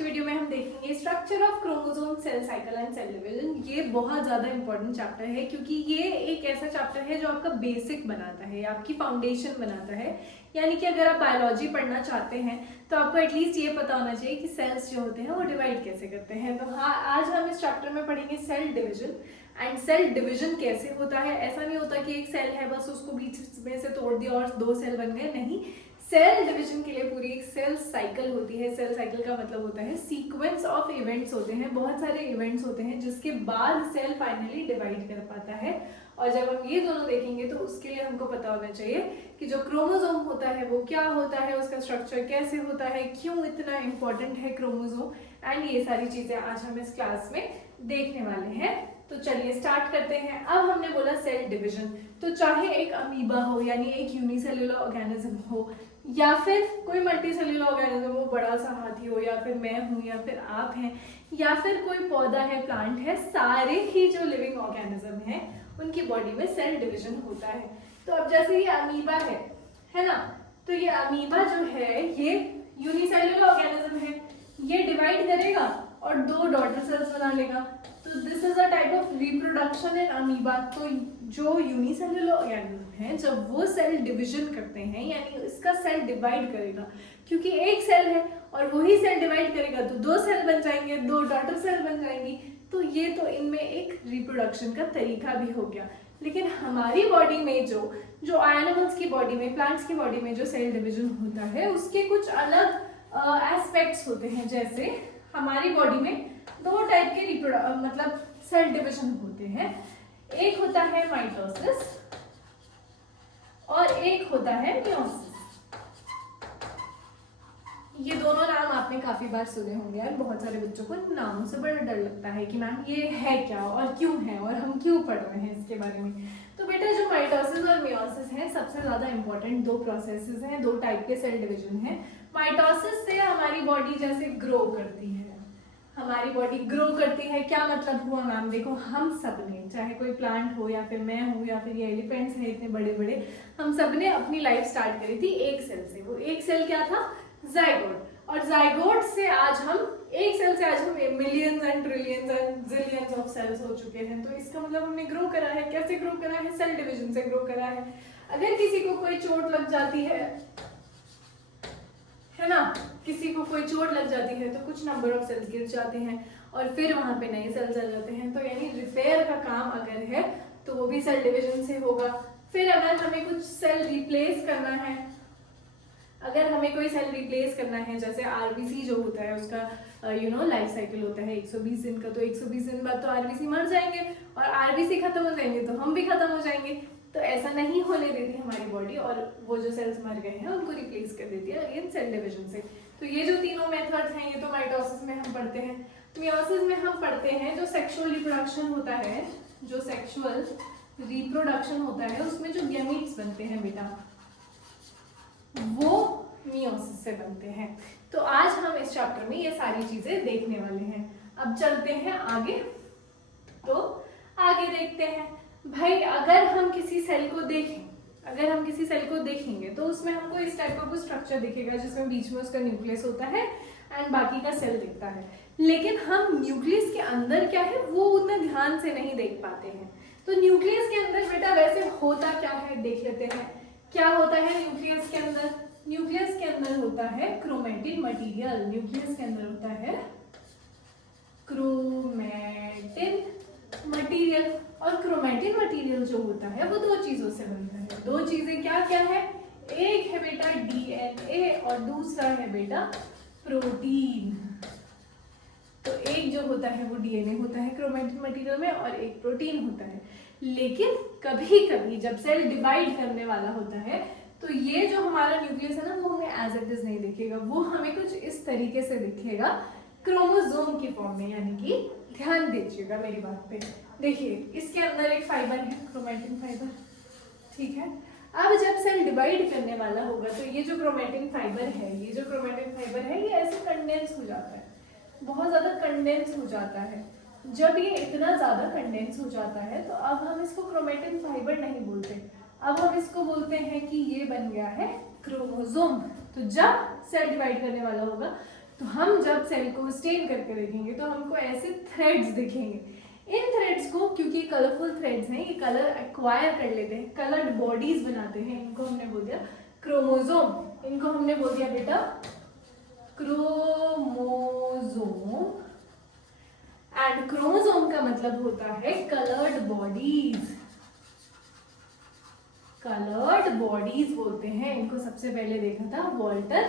की वीडियो में हम देखेंगे structure of chromosome, cell cycle and cell division. ये बहुत ज़्यादा इंपॉर्टेंट चैप्टर है क्योंकि ये एक ऐसा चैप्टर है जो आपका बेसिक बनाता है, आपकी फाउंडेशन बनाता है। यानी कि अगर आप बायोलॉजी पढ़ना चाहते हैं तो आपको एटलीस्ट ये पता होना चाहिए कि सेल्स जो होते हैं वो डिवाइड कैसे करते हैं। तो हाँ, आज हम इस चैप्टर में पढ़ेंगे cell division and cell division कैसे होता है। ऐसा नहीं होता कि एक सेल है बस उसको बीच में से तोड़ दिया और 2 सेल बन गए, नहीं। सेल डिवीजन के लिए पूरी एक सेल साइकिल होती है। सेल साइकिल का मतलब होता है सीक्वेंस ऑफ इवेंट्स होते हैं, बहुत सारे इवेंट्स होते हैं जिसके बाद सेल फाइनली डिवाइड कर पाता है। और जब हम ये दोनों देखेंगे तो उसके लिए हमको पता होना चाहिए कि जो क्रोमोसोम होता है वो क्या होता है, उसका स्ट्रक्चर कैसे होता है, क्यों इतना इंपॉर्टेंट है क्रोमोसोम, एंड ये सारी चीजें आज हम इस क्लास में देखने वाले हैं। तो चलिए स्टार्ट करते हैं। अब हमने बोला सेल डिवीजन, तो चाहे एक अमीबा हो यानी एक यूनिसेल्युलर ऑर्गेनिज्म हो, या फिर कोई मल्टी सेल्युलर ऑर्गेनिज्म हो, बड़ा सा हाथी हो, या फिर मैं हूँ, या फिर आप हैं, या फिर कोई पौधा है, प्लांट है, सारे ही जो लिविंग ऑर्गेनिज्म हैं उनकी बॉडी में सेल डिवीजन होता है। तो अब जैसे ये अमीबा है ना, तो ये अमीबा जो है ये यूनिसेल्युलर ऑर्गेनिज्म है, ये डिवाइड करेगा और 2 डॉटर सेल्स बना लेगा। तो this is a type of reproduction in amoeba. तो जो यूनिसेल्युलर ऑर्गेनिज्म है जब वो सेल डिवीजन करते हैं यानी इसका सेल डिवाइड करेगा, क्योंकि एक सेल है और वही सेल डिवाइड करेगा तो 2 सेल बन जाएंगे, 2 डॉटर सेल बन जाएंगी। तो ये तो इनमें एक रिप्रोडक्शन का तरीका भी हो गया। लेकिन हमारी बॉडी में जो एनिमल्स की बॉडी में, प्लांट्स की बॉडी में जो सेल डिवीजन होता है उसके कुछ अलग एस्पेक्ट्स होते हैं। जैसे हमारी बॉडी में 2 टाइप के मतलब सेल डिवीजन होते हैं। एक होता है माइटोसिस और एक होता है मियोसिस। ये दोनों नाम आपने काफी बार सुने होंगे और बहुत सारे बच्चों को नामों से बड़ा डर लगता है कि मैम ये है क्या और क्यों है और हम क्यों पढ़ रहे हैं इसके बारे में। तो बेटा जो माइटोसिस और मियोसिस है सबसे ज्यादा इंपॉर्टेंट 2 प्रोसेसेस हैं, 2 टाइप के सेल डिवीजन है। माइटोसिस से हमारी बॉडी जैसे ग्रो करती है, हमारी बॉडी ग्रो करती है। क्या मतलब हुआ मैम? देखो, हम सब ने, चाहे कोई प्लांट हो या फिर मैं हूँ या फिर ये एलिफेंट्स हैं इतने बड़े बड़े, हम सब ने अपनी लाइफ स्टार्ट करी थी एक सेल से। वो एक सेल क्या था? जाइगोट। और जाइगोट से आज हम एक सेल से आज हम millions and trillions and zillions of cells हो चुके हैं। तो इसका मतलब हमने ग्रो करा है। कैसे ग्रो करा है? सेल डिवीजन से ग्रो करा है। अगर किसी को कोई चोट लग जाती है ना, किसी को कोई चोट लग जाती है तो कुछ नंबर ऑफ सेल्स गिर जाते हैं और फिर वहां पे नए सेल्स आ जाते हैं। तो यानी रिपेयर का काम अगर है तो वो भी सेल डिवीजन से होगा। फिर अगर हमें कुछ सेल रिप्लेस करना है, अगर हमें कोई सेल रिप्लेस करना है, जैसे आरबीसी जो होता है उसका लाइफ साइकिल होता है 120 दिन का, तो 120 दिन बाद तो आरबीसी मर जाएंगे और आरबीसी खत्म हो जाएंगे तो हम भी खत्म हो जाएंगे। तो ऐसा नहीं होने देती हमारी बॉडी और वो जो सेल्स मर गए हैं उनको रिप्लेस कर देती है अगेन सेल डिवीजन से। तो ये जो तीनों मेथड्स हैं ये तो माइटोसिस में हम पढ़ते हैं। मियोसिस में हम पढ़ते हैं जो सेक्सुअल रिप्रोडक्शन होता है, जो सेक्सुअल रिप्रोडक्शन होता है उसमें जो गैमीट्स बनते हैं बेटा वो मियोसिस से बनते हैं। तो आज हम इस चैप्टर में ये सारी चीजें देखने वाले हैं। अब चलते हैं आगे। तो आगे देखते हैं भाई, अगर हम किसी सेल को देखेंगे तो उसमें हमको इस टाइप का कुछ स्ट्रक्चर दिखेगा जिसमें बीच में उसका न्यूक्लियस होता है एंड बाकी का सेल दिखता है। लेकिन हम न्यूक्लियस के अंदर क्या है वो उतना ध्यान से नहीं देख पाते हैं। तो न्यूक्लियस के अंदर बेटा वैसे होता क्या है देख लेते हैं। क्या होता है न्यूक्लियस के अंदर? न्यूक्लियस के अंदर होता है क्रोमेटिन मटेरियल। न्यूक्लियस के अंदर होता है क्रोमेटिन मटेरियल। और क्रोमेटिन मटेरियल जो होता है वो 2 चीजों से बनता है। 2 चीजें क्या क्या है? एक है बेटा डीएनए और दूसरा है बेटा प्रोटीन। तो एक जो होता है वो डीएनए होता है क्रोमेटिन मटेरियल में और एक प्रोटीन होता है। लेकिन कभी कभी जब सेल डिवाइड करने वाला होता है तो ये जो हमारा न्यूक्लियस है ना वो हमें एज इट इज नहीं दिखेगा, वो हमें कुछ इस तरीके से दिखेगा क्रोमोसोम की फॉर्म में। यानी कि ध्यान दीजिएगा मेरी बात पे। देखिए इसके अंदर एक फाइबर है, क्रोमेटिन फाइबर, ठीक है। अब जब सेल डिवाइड करने वाला होगा तो ये जो क्रोमेटिन फाइबर है ये ऐसे कंडेंस हो जाता है, बहुत ज्यादा कंडेंस हो जाता है। जब ये इतना ज्यादा कंडेंस हो जाता है तो अब हम इसको क्रोमेटिन फाइबर नहीं बोलते, अब हम इसको बोलते हैं कि ये बन गया है क्रोमोसोम। तो जब सेल डिवाइड करने वाला होगा तो हम जब सेल को स्टेन करके देखेंगे तो हमको ऐसे थ्रेड्स दिखेंगे। इन थ्रेड्स को, क्योंकि कलरफुल थ्रेड्स हैं, ये कलर एक्वायर कर लेते हैं, कलर्ड बॉडीज बनाते हैं, इनको हमने बोल दिया क्रोमोसोम। इनको हमने बोल दिया बेटा क्रोमोसोम। एंड क्रोमोसोम का मतलब होता है कलर्ड बॉडीज। कलर्ड बॉडीज बोलते हैं इनको। सबसे पहले देखा था वॉल्टर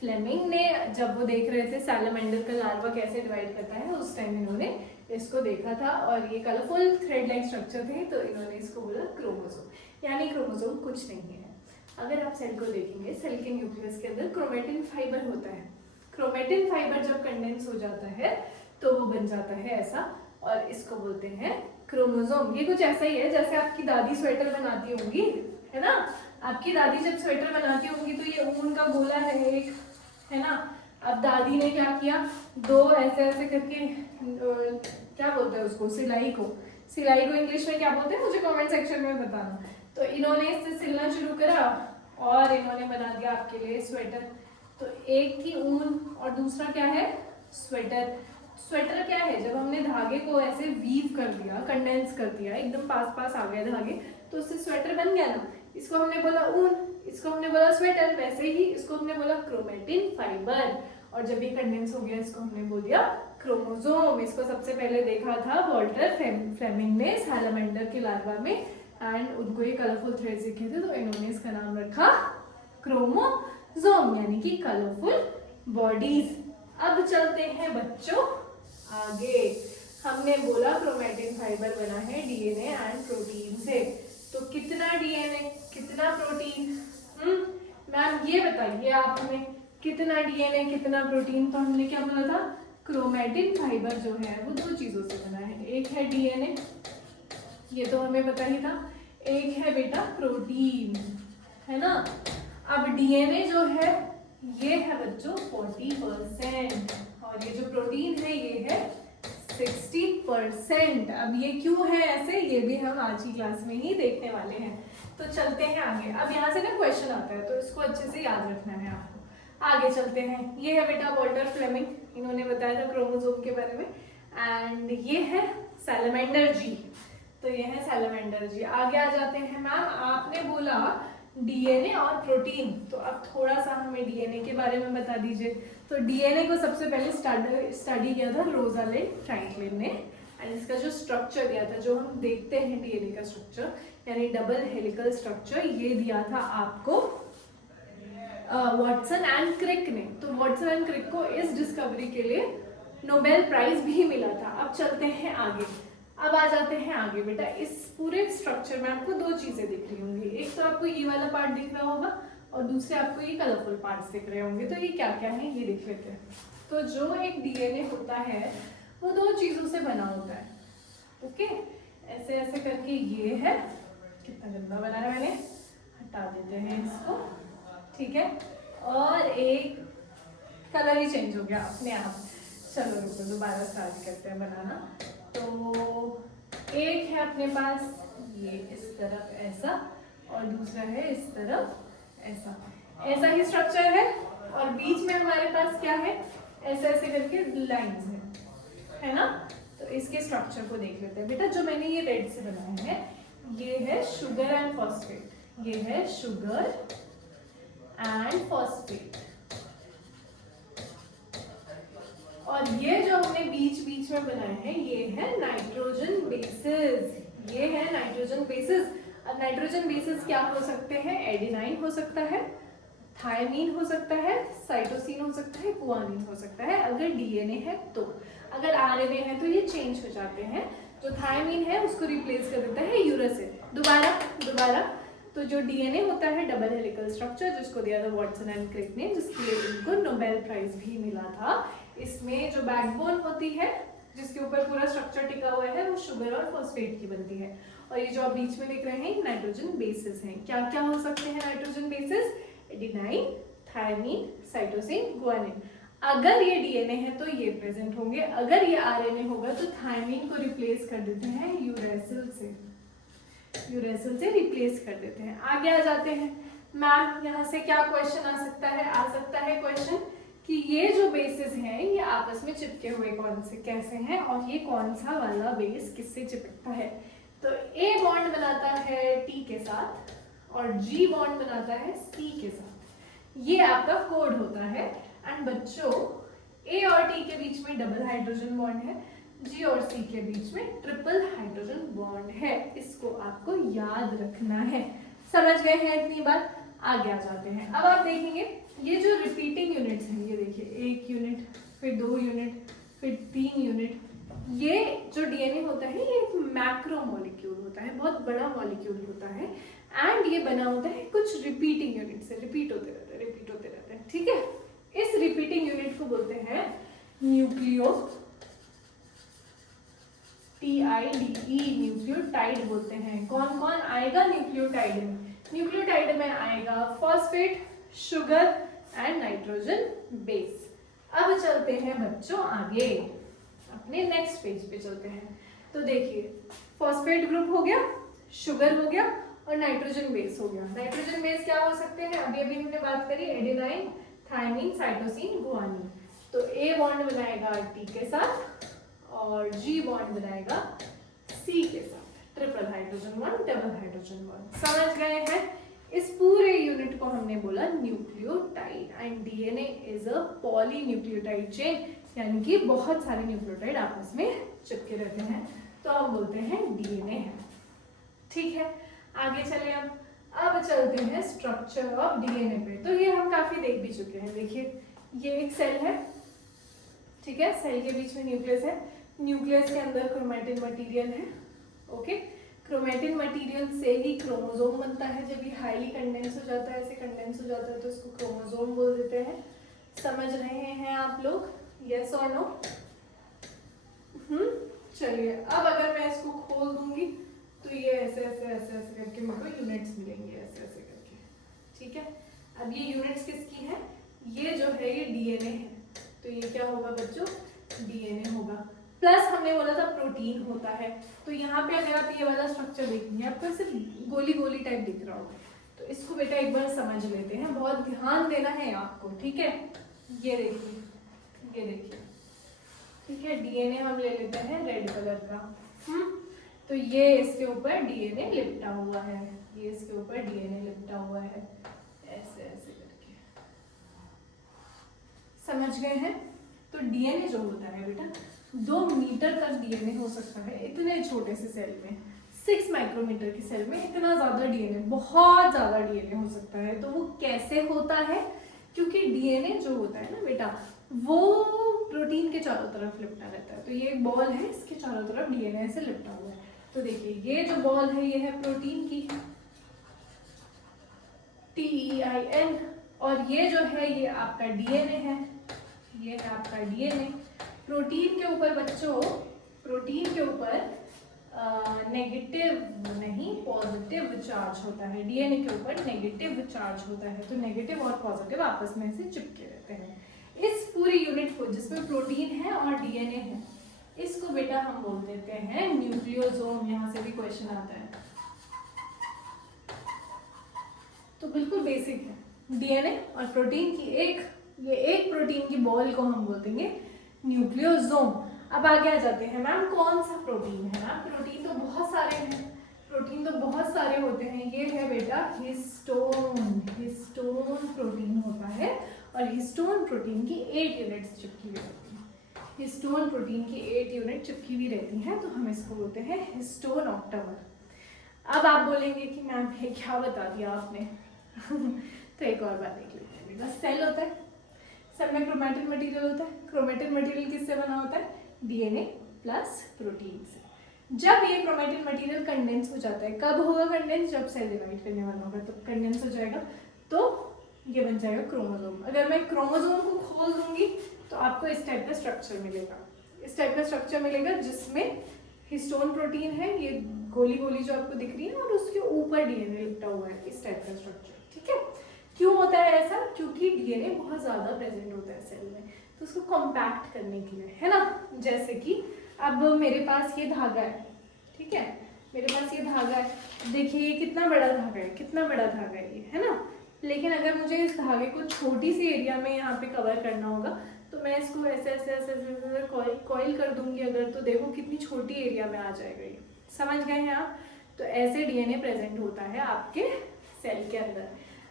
फ्लेमिंग ने, जब वो देख रहे थे सैलमेंडर का लार्वा कैसे डिवाइड करता है, उस टाइम इन्होंने इसको देखा था और ये कलरफुल थ्रेड लाइक स्ट्रक्चर थे, तो इन्होंने इसको बोला क्रोमोसोम। यानी क्रोमोसोम कुछ नहीं है। अगर आप सेल को देखेंगे, सेल के न्यूक्लियस के अंदर क्रोमेटिन फाइबर होता है। क्रोमेटिन फाइबर जब कंडेंस हो जाता है तो वो बन जाता है ऐसा, और इसको बोलते हैं क्रोमोसोम। ये कुछ ऐसा ही है जैसे आपकी दादी स्वेटर बनाती होंगी, है ना। आपकी दादी जब स्वेटर बनाती होंगी तो ये ऊन का गोला है एक, है ना। अब दादी ने क्या किया, दो ऐसे ऐसे करके क्या बोलते हैं उसको, सिलाई को इंग्लिश में क्या बोलते हैं मुझे कमेंट सेक्शन में बताना। तो इन्होंने इससे सिलना शुरू करा और इन्होंने बना दिया आपके लिए स्वेटर। तो एक थी ऊन और दूसरा क्या है, स्वेटर। स्वेटर क्या है, जब हमने धागे को ऐसे वीव कर दिया, कंडेंस कर दिया, एकदम पास पास आ गए धागे, तो उससे स्वेटर बन गया ना। इसको हमने बोला ऊन, इसको हमने बोला स्वेटर। वैसे ही इसको हमने बोला क्रोमेटिन फाइबर, और जब ये कंडेंस हो गया इसको हमने बोल दिया क्रोमोसोम। इसको सबसे पहले देखा था वॉल्टर फ्लेमिंग ने सैलमेंडर के लार्वा में, एंड उनको ये कलरफुल थ्रेड्स दिखे थे तो इन्होंने इसका नाम रखा क्रोमोसोम, यानी कि कलरफुल बॉडीज। अब चलते हैं बच्चों आगे। हमने बोला क्रोमेटिन फाइबर बना है डीएनए एंड प्रोटीन से। तो कितना डीएनए कितना प्रोटीन, मैम ये बताइए आप हमें, कितना डीएनए कितना प्रोटीन। तो हमने क्या बोला था, क्रोमेटिन फाइबर जो है वो दो चीजों से बना है। एक है डीएनए, ये तो हमें पता ही था, एक है बेटा प्रोटीन, है ना। अब डीएनए जो है ये है बच्चों 40%, और ये जो प्रोटीन है ये है 60%। अब ये क्यों है ऐसे, ये भी हम आज की क्लास में ही देखने वाले हैं। तो चलते हैं आगे। अब यहाँ से ना क्वेश्चन आता है तो इसको अच्छे से याद रखना है आपको। आगे चलते हैं। ये है बेटा वॉल्टर फ्लेमिंग, इन्होंने बताया था क्रोमोसोम के बारे में। एंड ये है सैलमेंडर जी, तो ये है सैलमेंडर जी। आगे आ जाते हैं। मैम आपने बोला डीएनए और प्रोटीन, तो अब थोड़ा सा हमें डीएनए के बारे में बता दीजिए। तो डीएनए को सबसे पहले स्टडी किया था रोजालिंड फ्रैंकलिन ने, एंड इसका जो स्ट्रक्चर दिया था, जो हम देखते हैं डीएनए का स्ट्रक्चर, यानी डबल हेलिकल स्ट्रक्चर, ये दिया था आपको वॉटसन एंड क्रिक ने। तो वॉटसन एंड क्रिक को इस डिस्कवरी के लिए नोबेल प्राइज भी मिला था। अब चलते हैं आगे। अब आ जाते हैं आगे बेटा। इस पूरे स्ट्रक्चर में आपको दो चीजें दिख रही होंगी, एक तो आपको ये वाला पार्ट दिख रहा होगा और दूसरे आपको ये कलरफुल पार्ट्स दिख रहे होंगे। तो ये क्या क्या है ये देख लेते हैं। तो जो एक डीएनए होता है वो दो चीजों से बना होता है, ओके। ऐसे ऐसे करके ये है, कितना गंदा बनाया मैंने, हटा देते हैं इसको, ठीक है। और एक कलर ही चेंज हो गया अपने आप। चलो रुको दोबारा स्टार्ट करते हैं बनाना। तो एक है अपने पास ये इस तरफ ऐसा, और दूसरा है इस तरफ ऐसा। ऐसा ही स्ट्रक्चर है, और बीच में हमारे पास क्या है, ऐसे ऐसे करके लाइंस है ना। तो इसके स्ट्रक्चर को देख लेते हैं बेटा। जो मैंने ये रेड से बनाया है ये है शुगर एंड फॉस्फेट, ये है शुगर एंड फॉस्फेट। और ये जो हमने बीच बीच में बनाए हैं ये है नाइट्रोजन बेसिस, ये है नाइट्रोजन बेसिस। अब नाइट्रोजन बेसिस क्या हो सकते हैं, एडेनाइन हो सकता है, थायमीन हो सकता है, साइटोसिन हो सकता है, गुआनिन हो सकता है, अगर डीएनए है तो। अगर आरएनए है तो ये चेंज हो जाते हैं। जो थायमीन है उसको रिप्लेस कर देता है यूरासिल। दोबारा तो जो डीएनए होता है डबल हेलिकल स्ट्रक्चर, जिसको दिया था वॉटसन एंड क्रिक ने, जिसके लिए इनको नोबेल प्राइज भी मिला था। इसमें जो बैकबोन होती है जिसके ऊपर पूरा स्ट्रक्चर टिका हुआ है वो शुगर और फॉस्फेट की बनती है, और ये जो आप बीच में देख रहे हैं नाइट्रोजन बेसिस हैं। क्या क्या हो सकते हैं nitrogen bases, adenine, thymine, cytosine, guanine. अगर ये डीएनए है तो ये प्रेजेंट होंगे, अगर ये आरएनए होगा तो थायमीन को रिप्लेस कर देते हैं यूरेसिल से रिप्लेस कर देते हैं। आगे आ जाते हैं। मैम यहाँ से क्या क्वेश्चन आ सकता है, क्वेश्चन कि कि ये जो बेसेस हैं ये आपस में चिपके हुए कौन से कैसे हैं और ये कौन सा वाला बेस किससे चिपकता है। तो A बॉन्ड बनाता है T के साथ और G बॉन्ड बनाता है C के साथ। ये आपका कोड होता है। एंड बच्चों A और T के बीच में डबल हाइड्रोजन बॉन्ड है, G और C के बीच में ट्रिपल हाइड्रोजन बॉन्ड है। इसको आपको याद रखना है। समझ गए हैं इतनी बात? आगे आ जाते हैं। अब आप देखेंगे ये जो रिपीटिंग यूनिट्स हैं, ये देखिए 1 यूनिट, फिर 2 यूनिट, फिर 3 यूनिट। ये जो डीएनए होता है ये एक मैक्रो मॉलिक्यूल होता है, बहुत बड़ा मॉलिक्यूल होता है। एंड ये बना होता है कुछ रिपीटिंग यूनिट से, रिपीट होते रहते हैं। ठीक है, इस रिपीटिंग यूनिट को बोलते हैं न्यूक्लियो TIDE, न्यूक्लियोटाइड बोलते हैं। कौन कौन आएगा न्यूक्लियोटाइड में? न्यूक्लियोटाइड में आएगा phosphate, sugar and nitrogen base. अब चलते हैं बच्चों आगे, अपने नेक्स्ट पेज पे चलते हैं। तो देखिए फॉस्फेट ग्रुप हो गया, शुगर हो गया और नाइट्रोजन बेस हो गया। नाइट्रोजन बेस क्या हो सकते हैं? अभी अभी हमने बात करी एडेनाइन, थायमिन, साइटोसिन, गुआनिन। तो A बॉन्ड बनाएगा T के साथ और G बॉन्ड बनाएगा C के साथ, triple hydrogen bond, double hydrogen bond. समझ गए हैं? इस पूरे यूनिट को हमने बोला nucleotide. And DNA is a polynucleotide chain, यानी कि बहुत सारे न्यूक्लियोटाइड आपस में चिपके रहते हैं, तो हम बोलते हैं डीएनए है। ठीक है, आगे चले। अब चलते हैं स्ट्रक्चर ऑफ डीएनए पे। तो ये हम काफी देख भी चुके हैं। देखिए ये एक सेल है, ठीक है, सेल के बीच में न्यूक्लियस है, न्यूक्लियस के अंदर क्रोमैटिन मटेरियल है। ओके, क्रोमैटिन मटेरियल से ही क्रोमोसोम बनता है। जब ये हाईली कंडेंस हो जाता है, ऐसे कंडेंस हो जाता है, तो इसको क्रोमोसोम बोल देते हैं। समझ रहे हैं आप लोग? यस और नो? चलिए, अब अगर मैं इसको खोल दूंगी तो ये ऐसे ऐसे ऐसे ऐसे करके मेरे को यूनिट्स मिलेंगे, ऐसे ऐसे करके। ठीक है, अब ये यूनिट्स किसकी है? ये जो है ये डीएनए है, तो ये क्या होगा बच्चों? डीएनए होगा। प्लस हमने बोला था प्रोटीन होता है। तो यहाँ पे अगर आप ये वाला स्ट्रक्चर देखेंगे आपको सिर्फ गोली गोली टाइप दिख रहा होगा, तो इसको बेटा एक बार समझ लेते हैं, बहुत ध्यान देना है आपको। ठीक है, ये देखिए, ये देखिए, ठीक है, डीएनए हम ले लेते हैं रेड कलर का। तो ये इसके ऊपर डीएनए लिपटा हुआ है, ये इसके ऊपर डीएनए लिपटा हुआ है, ऐसे ऐसे करके। समझ गए हैं? तो डीएनए जो होता है बेटा 2 मीटर तक डीएनए हो सकता है इतने छोटे से सेल में। 6 माइक्रोमीटर की सेल में इतना ज्यादा डीएनए, बहुत ज्यादा डीएनए हो सकता है। तो वो कैसे होता है? क्योंकि डीएनए जो होता है ना बेटा, वो प्रोटीन के चारों तरफ लिपटा रहता है। तो ये एक बॉल है, इसके चारों तरफ डीएनए से लिपटा हुआ है। तो देखिए ये जो बॉल है ये है प्रोटीन की, TEIN, और ये जो है ये आपका डीएनए है, ये है आपका डीएनए। प्रोटीन के ऊपर बच्चों, प्रोटीन के ऊपर नेगेटिव नहीं पॉजिटिव चार्ज होता है, डीएनए के ऊपर नेगेटिव चार्ज होता है। तो नेगेटिव और पॉजिटिव आपस में से चिपके रहते हैं। इस पूरी यूनिट को जिसमें प्रोटीन है और डीएनए है, इसको बेटा हम बोल देते हैं न्यूक्लियोसोम। यहाँ से भी क्वेश्चन आता है, तो बिल्कुल बेसिक है। डीएनए और प्रोटीन की एक प्रोटीन की बॉल को हम बोल देंगे न्यूक्लियोसोम। अब आगे आ जाते हैं, मैम कौन सा प्रोटीन है? मैम प्रोटीन तो बहुत सारे हैं, प्रोटीन तो बहुत सारे होते हैं। ये है बेटा हिस्टोन, हिस्टोन प्रोटीन होता है और हिस्टोन प्रोटीन की 8 यूनिट्स चिपकी हुई रहती हैं। हिस्टोन प्रोटीन की 8 यूनिट चिपकी हुई रहती हैं, तो हम इसको बोलते हैं हिस्टोन ऑक्टामर। अब आप बोलेंगे कि मैम ये क्या बता दिया आपने? तो एक और बात देख लेते हैं बेटा। सेल होता है, सेल में क्रोमैटिन मटेरियल होता है। क्रोमैटिन मटेरियल किससे बना होता है? डीएनए प्लस प्रोटीन से। जब ये क्रोमैटिन मटेरियल कंडेंस हो जाता है, कब होगा कंडेंस? जब सेल डिवाइड करने वाला होगा तो कंडेंस हो जाएगा, तो ये बन जाएगा क्रोमोसोम। अगर मैं क्रोमोसोम को खोल दूंगी तो आपको इस टाइप का स्ट्रक्चर मिलेगा, इस टाइप का स्ट्रक्चर मिलेगा जिसमें हिस्टोन प्रोटीन है, ये गोली गोली जो आपको दिख रही है, और उसके ऊपर डीएनए लिपटा हुआ है, इस टाइप का स्ट्रक्चर। ठीक है, क्यों होता है ऐसा? क्योंकि डीएनए बहुत ज्यादा प्रेजेंट होता है सेल में, तो उसको कॉम्पैक्ट करने के लिए, है ना। जैसे कि अब मेरे पास ये धागा है, ठीक है, मेरे पास ये धागा है, देखिए ये कितना बड़ा धागा है, कितना बड़ा धागा है ये, है ना। लेकिन अगर मुझे इस धागे को छोटी सी एरिया में यहाँ पे कवर करना होगा तो मैं इसको ऐसे ऐसे ऐसे ऐसे, ऐसे कॉइल कर दूंगी अगर, तो देखो कितनी छोटी एरिया में आ जाएगा ये। समझ गए हैं आप? तो ऐसे डीएनए प्रेजेंट होता है आपके सेल के अंदर।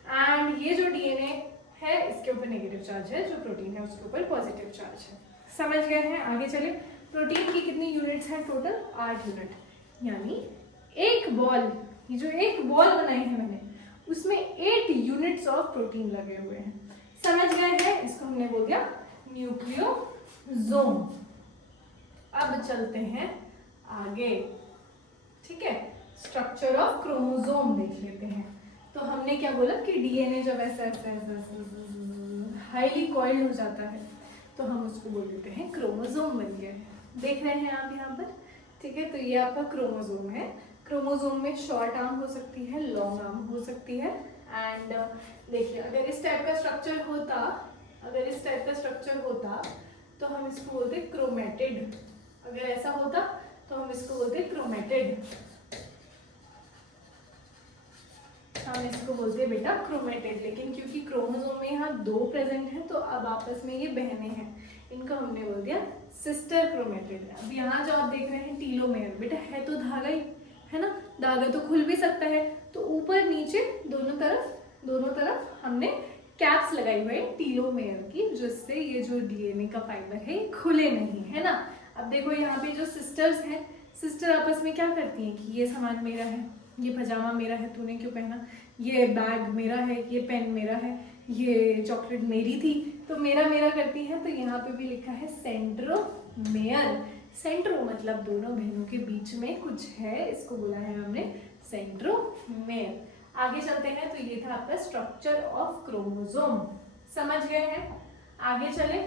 एंड ये जो डीएनए है इसके ऊपर नेगेटिव चार्ज है, जो प्रोटीन है उसके ऊपर पॉजिटिव चार्ज है। समझ गए हैं? आगे चले। प्रोटीन की कितनी यूनिट्स हैं टोटल? 8 यूनिट। यानी एक बॉल, ये जो एक बॉल बनाई है मैंने, उसमें 8 यूनिट्स ऑफ प्रोटीन लगे हुए हैं। समझ गए हैं? इसको हमने बोल दिया न्यूक्लियोसोम। अब चलते हैं आगे, ठीक है। स्ट्रक्चर ऑफ क्रोमोसोम देख लेते हैं। तो हमने क्या बोला कि डीएनए जब ऐसा ऐसा ऐसा हाईली कॉइल्ड हो जाता है तो हम उसको बोल देते हैं क्रोमोसोम बन गया है। देख रहे हैं आप यहाँ पर, ठीक है। तो ये आपका क्रोमोसोम है। क्रोमोसोम में शॉर्ट आर्म हो सकती है, लॉन्ग आर्म हो सकती है। एंड देखिए अगर इस टाइप का स्ट्रक्चर होता, अगर इस टाइप का स्ट्रक्चर होता तो हम इसको बोलते क्रोमेटिड। अगर ऐसा होता तो हम इसको बोलते क्रोमेटिड, हम इसको बोलते हैं बेटा क्रोमेटिड। लेकिन क्योंकि क्रोमोसोम में यहाँ 2 प्रेजेंट हैं तो अब आपस में ये बहने हैं, इनको हमने बोल दिया सिस्टर क्रोमेटिड। अब यहाँ जो आप देख रहे हैं टीलोमेयर, बेटा है तो धागा ही, है ना। धागा तो खुल भी सकता है, तो ऊपर नीचे दोनों तरफ हमने कैप्स लगाई हुई है टीलोमेयर की, जिससे ये जो डीएनए का फाइबर है खुले नहीं, है ना। अब देखो यहाँ पे जो सिस्टर्स हैं, सिस्टर आपस में क्या करती हैं कि ये सामान मेरा है, ये पजामा मेरा है, तूने क्यों पहना, ये बैग मेरा है, ये पेन मेरा है, ये चॉकलेट मेरी थी, तो मेरा मेरा करती है। तो यहाँ पे भी लिखा है सेंट्रोमेयर। सेंट्रो मतलब दोनों बहनों के बीच में कुछ है, इसको बोला है हमने सेंट्रोमेयर। आगे चलते हैं। तो ये था आपका स्ट्रक्चर ऑफ क्रोमोसोम। समझ गए हैं? आगे चले,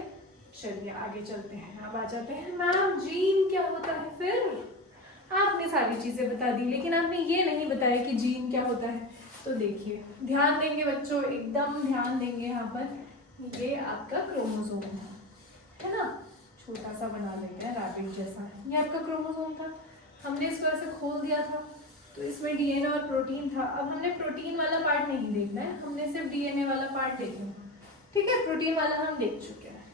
चलिए आगे चलते हैं। अब आ जाते हैं मैम जीन क्या होता है। फिर आपने सारी चीजें बता दी, लेकिन आपने ये नहीं बताया कि जीन क्या होता है। तो देखिए ध्यान देंगे बच्चों, एकदम ध्यान देंगे। यहाँ पर ये आपका क्रोमोसोम है ना, छोटा सा बना देंगे रैबिट जैसा। ये आपका क्रोमोसोम था, हमने इसको ऐसे खोल दिया था, तो इसमें डीएनए और प्रोटीन था। अब हमने प्रोटीन वाला पार्ट नहीं देखना है, हमने सिर्फ डीएनए वाला पार्ट देखना है, ठीक है। प्रोटीन वाला हम देख चुके हैं।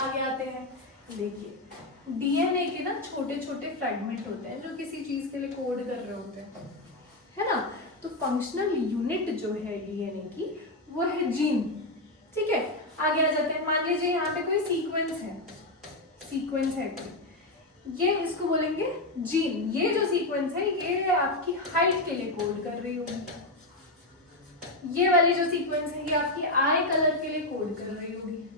आगे आते हैं। देखिए डीएनए के ना छोटे छोटे फ्रैगमेंट होते हैं जो किसी चीज के लिए कोड कर रहे होते हैं, है ना। तो फंक्शनल यूनिट जो है डीएनए की वो है जीन, ठीक है। आगे आ जाते हैं। मान लीजिए यहाँ पे कोई सीक्वेंस है, ये इसको बोलेंगे जीन। ये जो सीक्वेंस है ये आपकी हाइट के लिए कोड कर रही होगी, ये वाली जो सीक्वेंस है ये आपकी आई कलर के लिए कोड कर रही होगी।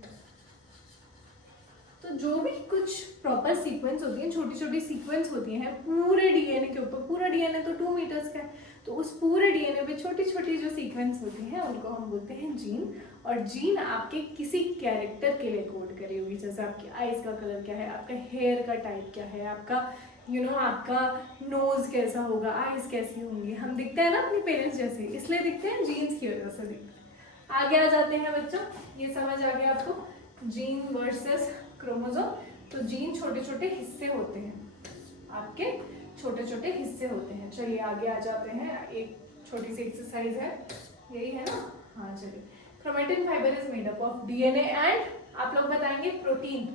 तो जो भी कुछ प्रॉपर सीक्वेंस होती है, छोटी छोटी सीक्वेंस होती हैं पूरे डीएनए के ऊपर, पूरा डीएनए तो 2 मीटर्स का है, तो उस पूरे डीएनए पे छोटी छोटी जो सीक्वेंस होती हैं उनको हम बोलते हैं जीन। और जीन आपके किसी कैरेक्टर के लिए कोड करी होगी, जैसे आपकी आईज का कलर क्या है, आपका हेयर का टाइप क्या है, आपका आपका नोज कैसा होगा, आईज कैसी होंगी। हम दिखते हैं ना अपने पेरेंट्स जैसे, इसलिए दिखते हैं, जीन्स की वजह से दिखते हैं। आगे आ जाते हैं बच्चों, ये समझ आ गया आपको जीन वर्सेस क्रोमोसोम। तो जीन छोटे छोटे हिस्से होते हैं, आपके छोटे छोटे हिस्से होते हैं। चलिए आगे आ जाते हैं। एक छोटी सी एक्सरसाइज है, यही है ना। हाँ चलिए। Chromatin fibre is made up of DNA and, आप लोग बताएंगे प्रोटीन,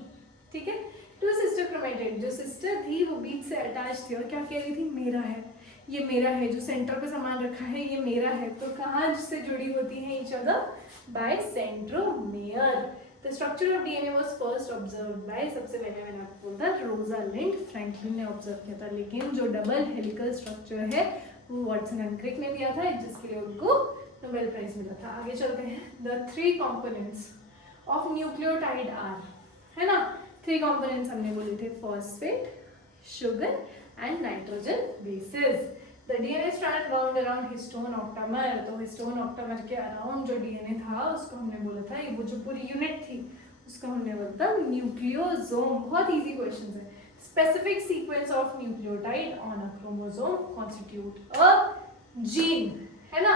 ठीक है। 2 सिस्टर क्रोमेटिन, जो सिस्टर थी वो बीच से अटैच थी और क्या कह रही थी, मेरा है, ये मेरा है, जो सेंटर पे सामान रखा है ये मेरा है। तो कहाँ से जुड़ी होती है each other? By centromere. The structure of DNA was first observed by, सबसे पहले मैंने आपको बोला रोजालिंड फ्रैंकलिन ने ऑब्जर्व किया था, लेकिन जो डबल हेलिकल स्ट्रक्चर है वो वाटसन एंड क्रिक ने दिया था, जिसके लिए उनको नोबेल प्राइज मिला था। आगे चलते हैं। The 3 components of nucleotide are, है ना। 3 components हमने बोले थे, phosphate, sugar and nitrogen bases. The DNA strand wound around histone octamer, तो हिस्टोन ऑक्टामर के अराउंड जो डीएनए था उसको हमने बोला था, वो जो पूरी यूनिट थी उसको हमने बोला था न्यूक्लियोसोम। बहुत इजी क्वेश्चन है। Specific sequence of nucleotide on a chromosome constitute a gene, है ना।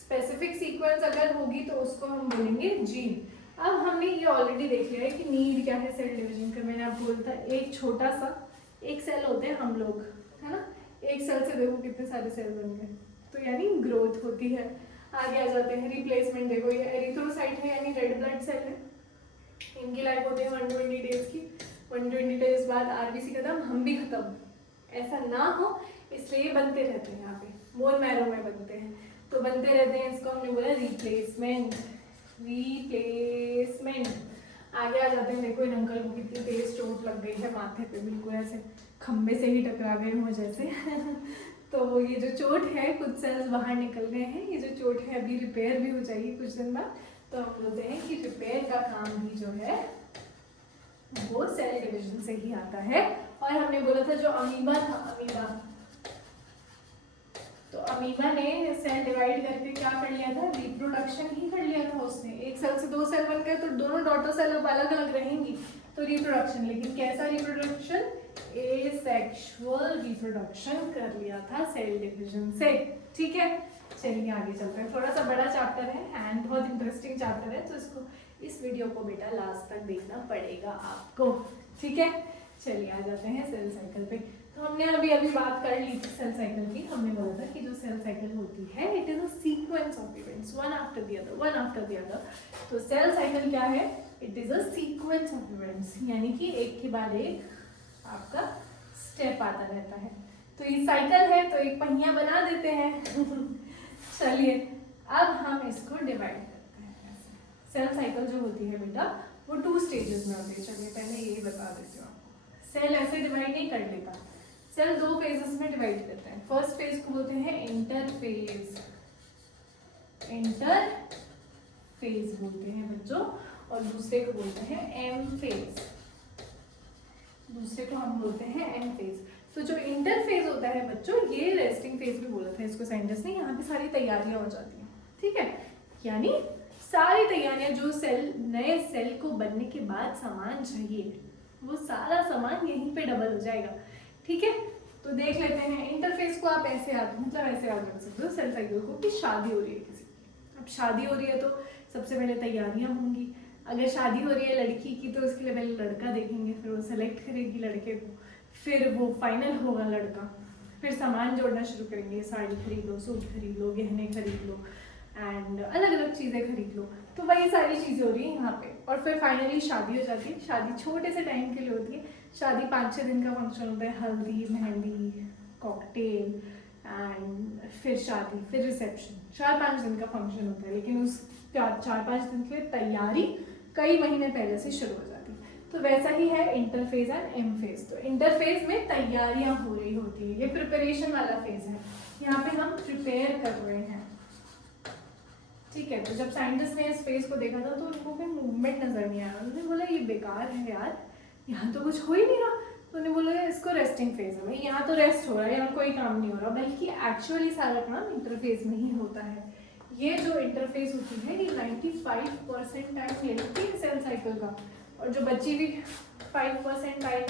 स्पेसिफिक सीक्वेंस अगर होगी तो उसको हम बोलेंगे जीन। अब हमने ये ऑलरेडी देख लिया है कि नीड क्या है सेल डिवीजन का। मैंने आपको बोला था एक छोटा सा एक सेल होते हैं हम लोग, है ना। एक सेल से देखो कितने सारे सेल बन गए, तो यानी ग्रोथ होती है। आगे आ जाते हैं रिप्लेसमेंट। देखो ये एरिथ्रोसाइट है यानी रेड ब्लड सेल है, इनकी लाइफ होती है 120 डेज की। 120 डेज बाद आरबीसी खत्म, हम भी खत्म, ऐसा ना हो इसलिए बनते रहते हैं यहाँ पे, बोन मैरो में बनते हैं, तो बनते रहते हैं, इसको हमने बोला रिप्लेसमेंट। रिप्लेसमेंट आगे आ जाते हैं। देखो इन अंकल को कितनी तेज चोट लग गई है माथे पे, बिल्कुल ऐसे खम्बे से ही टकरा गए हो जैसे तो ये जो चोट है, कुछ सेल्स बाहर निकल गए हैं, ये जो चोट है अभी रिपेयर भी हो जाएगी कुछ दिन बाद। तो हम बोलते हैं कि रिपेयर का काम भी जो है वो सेल डिवीजन से ही आता है। और हमने बोला था जो अमीबा था, अमीबा, तो अमीबा ने सेल डिवाइड करके क्या कर लिया था, रिप्रोडक्शन ही कर लिया था उसने। एक सेल से 2 सेल बन गए तो दोनों डॉटर सेल अब अलग अलग रहेंगी, तो रिप्रोडक्शन, लेकिन कैसा रिप्रोडक्शन, एसेक्सुअल रिप्रोडक्शन कर लिया था सेल डिवीजन से। ठीक है, चलिए आगे चलते हैं। थोड़ा सा बड़ा चैप्टर है एंड बहुत इंटरेस्टिंग चैप्टर है, तो इसको, इस वीडियो को बेटा लास्ट तक देखना पड़ेगा आपको। ठीक है, चलिए आ जाते हैं सेल साइकिल पे। तो हमने अभी बात कर ली थी सेल साइकिल की। हमने बोला था कि जो सेल साइकिल होती है it is a sequence of events, one after the other, one after the other. तो सेल साइकिल क्या है, it is a sequence of events, यानी कि एक के बाद एक आपका स्टेप आता रहता है। तो ये साइकिल है तो एक पहिया बना देते हैं चलिए अब हम इसको डिवाइड करते हैं। सेल साइकिल जो होती है बेटा वो 2 स्टेजेस में होती है। चलिए पहले ये बता देती हूँ आपको। सेल ऐसे डिवाइड नहीं कर लेता, सेल 2 फेजेस में डिवाइड करते हैं। फर्स्ट फेज को बोलते हैं इंटरफेज, इंटरफेज बोलते हैं बच्चों, और दूसरे को बोलते हैं एम फेज, दूसरे को हम बोलते हैं एम फेज। तो जो इंटरफेज होता है बच्चों, ये रेस्टिंग फेज भी बोला था इसको साइंटिस्ट ने। यहाँ पे सारी तैयारियां हो जाती हैं, ठीक है, यानी सारी तैयारियां जो सेल, नए सेल को बनने के बाद सामान चाहिए, वो सारा सामान यहीं पे डबल हो जाएगा। ठीक है, तो देख लेते हैं इंटरफेस को। आप ऐसे याद, मतलब ऐसे याद रख सकते हो सेल साइकिल को कि शादी हो रही है किसी की। अब शादी हो रही है तो सबसे पहले तैयारियां होंगी। अगर शादी हो रही है लड़की की तो उसके लिए पहले लड़का देखेंगे, फिर वो सेलेक्ट करेगी लड़के को, फिर वो फाइनल होगा लड़का, फिर सामान जोड़ना शुरू करेंगे, साड़ी खरीद लो, सूट खरीद लो, गहने खरीद लो एंड अलग अलग चीज़ें खरीद लो। तो वही सारी चीज़ें हो रही है यहाँ पे, और फिर फाइनली शादी हो जाती है। शादी छोटे से टाइम के लिए होती है। शादी 5-6 दिन का फंक्शन होता है, हल्दी, मेहंदी, कॉकटेल एंड फिर शादी, फिर रिसेप्शन। 4-5 दिन का फंक्शन होता है, लेकिन उस 4-5 दिन की तैयारी कई महीने पहले से शुरू हो जाती है। तो वैसा ही है इंटरफेज एंड एम फेज। तो इंटरफेज में तैयारियां हो रही होती है, ये प्रिपरेशन वाला फेज है, यहाँ पे हम प्रिपेयर कर रहे हैं। ठीक है, तो जब साइंटिस्ट ने इस फेज को देखा था तो उनको कोई मूवमेंट नजर नहीं आया। उन्होंने बोला ये बेकार है यार, यहाँ तो कुछ हो ही नहीं रहा। तो उन्होंने बोला इसको रेस्टिंग फेज है भाई, यहाँ तो रेस्ट हो रहा है, यहाँ कोई काम नहीं हो रहा, बल्कि एक्चुअली सारा काम इंटरफेज में ही होता है। ये जो इंटरफेस होती है ये 95% टाइम लेती है सेल साइकिल का, और जो बची हुई 5% टाइम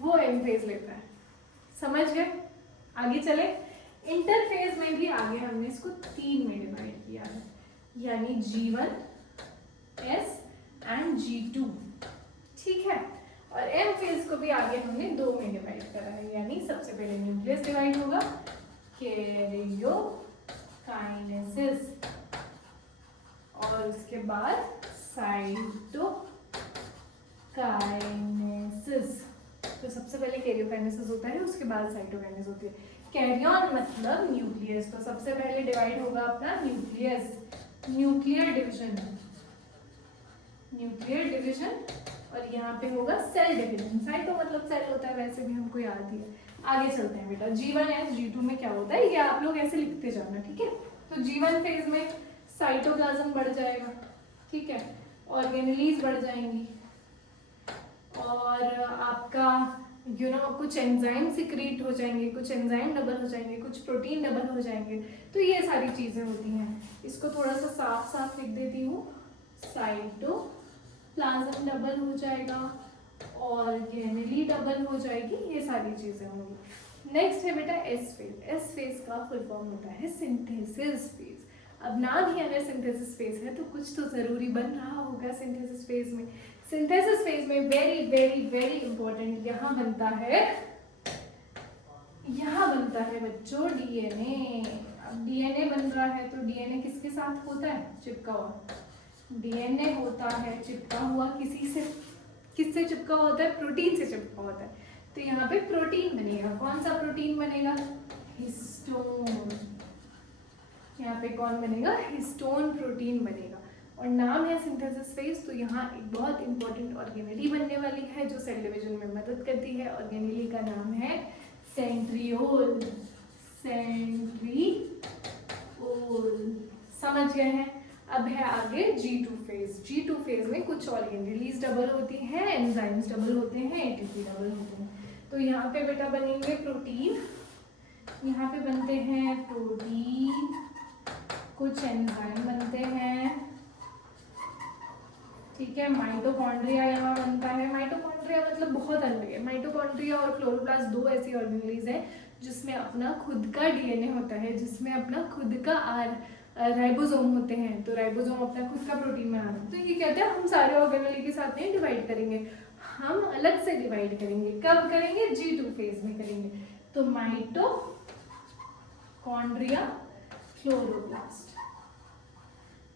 वो एम फेज लेता है। समझ गए? आगे चले। इंटरफेज में भी आगे हमने इसको 3 में डिवाइड किया है, यानी G1, S एंड G2। ठीक है, और एम फेज को भी आगे हमने 2 में डिवाइड करा है, यानी सबसे पहले न्यूक्लियस डिवाइड होगा, कैरियो काइनेसिस, और उसके बाद साइटोकाइनेसिस। तो सबसे पहले कैरियोकाइनेसिस होता है, उसके बाद साइटोकाइनेसिस होती है। कैरियन मतलब न्यूक्लियस, तो सबसे पहले डिवाइड होगा अपना nucleus, nuclear division, nuclear division, और यहाँ पे होगा सेल डिवीजन। साइटो मतलब सेल होता है, वैसे भी हमको याद ही है। आगे चलते हैं बेटा, G1 एंड G2 में क्या होता है ये आप लोग ऐसे लिखते जाना, ठीक है। तो G1 फेज में साइटोप्लाज्म बढ़ जाएगा, ठीक है, ऑर्गेनेलीज बढ़ जाएंगी, और आपका कुछ एंजाइम सिक्रीट हो जाएंगे, कुछ एंजाइम डबल हो जाएंगे, कुछ प्रोटीन डबल हो जाएंगे। तो ये सारी चीजें होती हैं। इसको थोड़ा सा साफ साफ लिख देती हूँ, साइटोप्लाज्म डबल हो जाएगा, ऑर्गेनेली डबल हो जाएगी, ये सारी चीजें होंगी। नेक्स्ट है बेटा एस फेज। एस फेज का फुल फॉर्म होता है सिंथेसिस फेज। अब नाम ही अगर सिंथेसिस फेज है तो कुछ तो जरूरी बन रहा होगा सिंथेसिस फेज में। सिंथेसिस फेज में वेरी वेरी वेरी इंपॉर्टेंट यहाँ बनता है बच्चों डीएनए। अब डीएनए बन रहा है तो डीएनए किसके साथ होता है? चिपका हुआ। डीएनए होता है चिपका हुआ किसी से, किससे चिपका होता है? प्रोटीन से चिपका होता है। तो यहाँ पे प्रोटीन बनेगा। कौन सा प्रोटीन बनेगा? हिस्टोन। यहाँ पे कौन बनेगा? हिस्टोन प्रोटीन बनेगा। और नाम है सिंथेसिस फेज। तो यहाँ एक बहुत इंपॉर्टेंट ऑर्गेनेली बनने वाली है जो सेल डिवीजन में मदद करती है। ऑर्गेनेली का नाम है सेंट्रियोल। सेंट्रियोल, समझ गए हैं? अब है आगे G2 फेज। G2 फेज में कुछ ऑर्गेनेलीज डबल होती हैं, एंजाइम्स डबल होते हैं, एटीपी डबल होते हैं। तो यहाँ पे बेटा बनेंगे प्रोटीन, यहाँ पे बनते हैं प्रोटीन, कुछ एंजाइम बनते हैं, ठीक है। माइटोकॉन्ड्रिया यहाँ बनता है। माइटोकॉन्ड्रिया मतलब बहुत अलग है। माइटोकॉन्ड्रिया और क्लोरोप्लास्ट दो ऐसी ऑर्गेनेलीज हैं जिसमें अपना खुद का डीएनए होता है, जिसमें अपना खुद का राइबोसोम होते हैं। तो राइबोसोम अपना खुद का प्रोटीन बनाते हैं। तो ये कहते हैं हम सारे ऑर्गेनेली के साथ नहीं डिवाइड करेंगे, हम अलग से डिवाइड करेंगे। कब करेंगे? G2 फेज में करेंगे। तो माइटोकॉन्ड्रिया, क्लोरोप्लास्ट,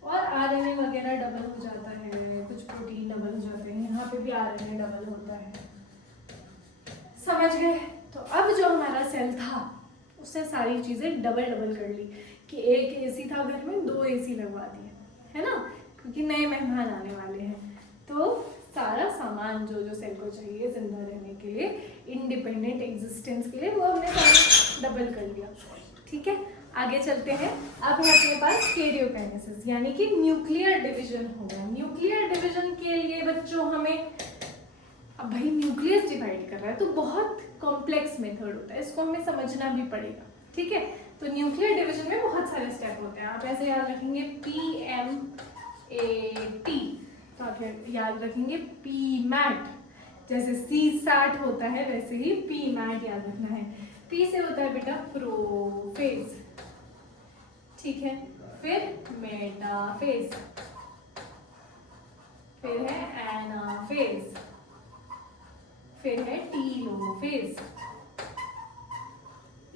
और आरएनए वगैरह डबल हो जाता है, कुछ प्रोटीन डबल हो जाते हैं, यहाँ पे भी आरएनए डबल होता है। समझ गए? तो अब जो हमारा सेल था उसने सारी चीजें डबल डबल कर ली कि एक एसी था घर में, 2 एसी लगवा दिए, है ना, क्योंकि नए मेहमान आने वाले हैं। तो सारा सामान जो जो सेल को चाहिए जिंदा रहने के लिए, इंडिपेंडेंट एग्जिस्टेंस के लिए, वो हमने सारा डबल कर लिया। ठीक है, आगे चलते हैं। अब है अपने पास कैरियोकाइनेसिस, यानी कि न्यूक्लियर डिवीजन होगा। न्यूक्लियर डिवीजन के लिए बच्चों हमें, अब भाई न्यूक्लियस डिवाइड कर रहा है तो बहुत कॉम्प्लेक्स मेथड होता है, इसको हमें समझना भी पड़ेगा। ठीक है, तो न्यूक्लियर डिवीजन में बहुत सारे स्टेप होते हैं। आप ऐसे याद रखेंगे PMAT, तो आप याद रखेंगे PMAT, जैसे CSAT होता है वैसे ही PMAT याद रखना है। P से होता है बेटा प्रोफेज, ठीक है, फिर मेटाफेज, फिर है एनाफेज, फिर है टीलोफेज।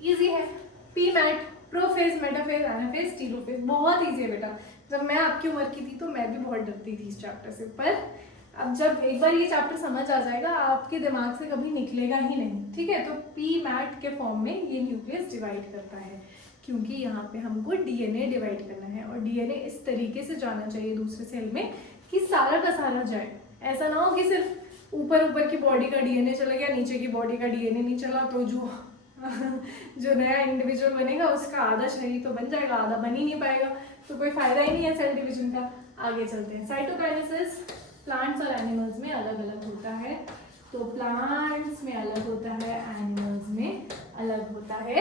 इजी है। PMAT, prophase, metaphase, anaphase, telophase, बहुत इजी है बेटा। जब मैं आपकी उम्र की थी तो मैं भी बहुत डरती थी इस चैप्टर से, पर अब जब एक बार ये चैप्टर समझ आ जाएगा आपके दिमाग से कभी निकलेगा ही नहीं। ठीक है, तो PMAT के फॉर्म में ये न्यूक्लियस डिवाइड करता है, क्योंकि यहाँ पे हमको डीएनए डिवाइड करना है, और डीएनए इस तरीके से जाना चाहिए दूसरे सेल में कि सारा का सारा जाए। ऐसा ना हो कि सिर्फ ऊपर ऊपर की बॉडी का डीएनए चला गया, नीचे की बॉडी का डीएनए नहीं चला, तो जो नया इंडिविजुअल बनेगा उसका आधा शरीर तो बन जाएगा, आधा बन ही नहीं पाएगा, तो कोई फायदा ही नहीं है सेल डिवीजन का। आगे चलते हैं। साइटोकाइनेसिस प्लांट्स और एनिमल्स में अलग अलग होता है। तो प्लांट्स में अलग होता है, एनिमल्स में अलग होता है।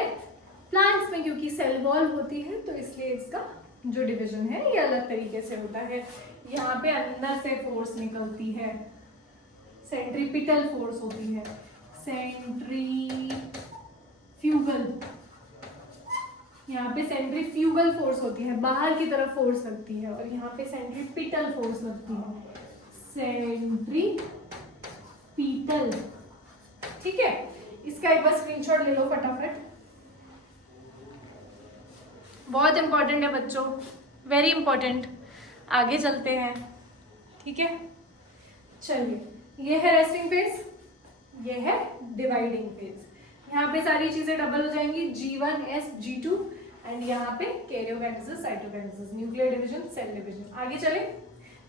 प्लांट्स में क्योंकि सेल वॉल होती है तो इसलिए इसका जो डिवीजन है ये अलग तरीके से होता है। यहाँ पे अंदर से फोर्स निकलती है, सेंट्रीपिटल फोर्स होती है, सेंट्रीफ्यूगल, यहाँ पे सेंट्रीफ्यूगल फोर्स होती है, बाहर की तरफ फोर्स लगती है, और यहाँ पे सेंट्रीपिटल फोर्स लगती है, सेंट्रीपिटल। ठीक है, इसका एक बार स्क्रीनशॉट ले लो फटाफट, बहुत इंपॉर्टेंट है बच्चों, वेरी इंपॉर्टेंट। आगे चलते हैं। ठीक है, चलिए, ये है रेस्टिंग फेज, ये है डिवाइडिंग फेज। यहाँ पे सारी चीजें डबल हो जाएंगी, G1S, G2, एंड यहाँ पे karyokinesis, cytokinesis, nuclear division, cell division. आगे चले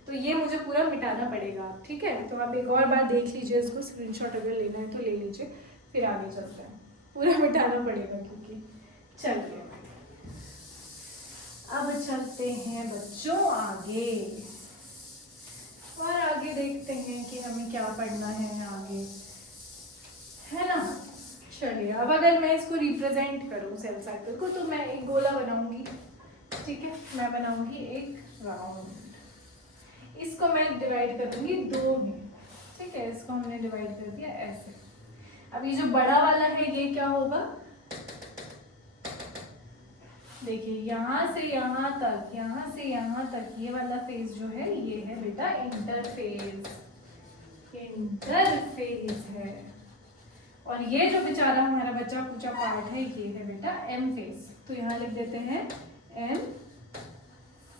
तो ये मुझे पूरा मिटाना पड़ेगा, ठीक है, तो आप एक और बार देख लीजिए इसको, स्क्रीनशॉट अगर लेना है तो ले लीजिए, फिर आगे चलते हैं। पूरा मिटाना पड़ेगा क्योंकि, चलिए अब चलते हैं बच्चों आगे, और आगे देखते हैं कि हमें क्या पढ़ना है आगे, है ना। चलिए, अब अगर मैं इसको रिप्रेजेंट करूं सेल साइकिल को, तो मैं एक गोला बनाऊंगी, ठीक है, मैं बनाऊंगी एक राउंड, इसको मैं डिवाइड करूंगी 2 में, ठीक है, इसको हमने डिवाइड कर दिया ऐसे। अब ये जो बड़ा वाला है ये क्या होगा, देखिए यहाँ से यहाँ तक, यहाँ से यहाँ तक ये वाला फेज जो है ये है बेटा इंटरफेज, इंटरफेज है। और ये जो बेचारा हमारा बचा कुचा पार्ट है ये है बेटा एम फेज। तो यहाँ लिख देते हैं एन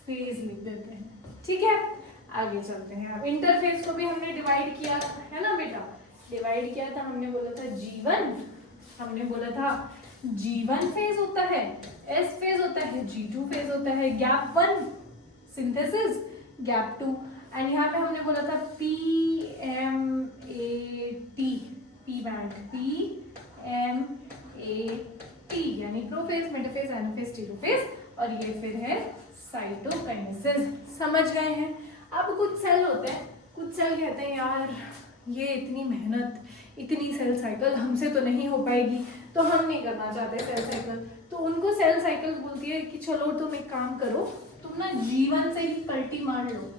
फेज लिख देते हैं, ठीक है। आगे चलते हैं। अब इंटरफेस को भी हमने डिवाइड किया है ना बेटा, डिवाइड किया था, हमने बोला था G1, हमने बोला था G1 फेज होता है, S फेज होता है, G2 फेज होता है, गैप 1 सिंथेसिस, गैप 2, एंड यहाँ पे हमने बोला था PMAT, P बैंड, PMAT यानी प्रोफेज, मेटाफेज, एनाफेज, टेलोफेज, और ये फिर है साइटोकाइनेसिस। समझ गए हैं। अब कुछ सेल होते हैं, कुछ सेल कहते हैं यार ये इतनी मेहनत, इतनी सेल साइकिल हमसे तो नहीं हो पाएगी, तो हम नहीं करना चाहते सेल साइकिल। तो उनको सेल साइकिल बोलती है कि चलो तुम एक काम करो, तुम ना G1 से ही पलटी मार लो,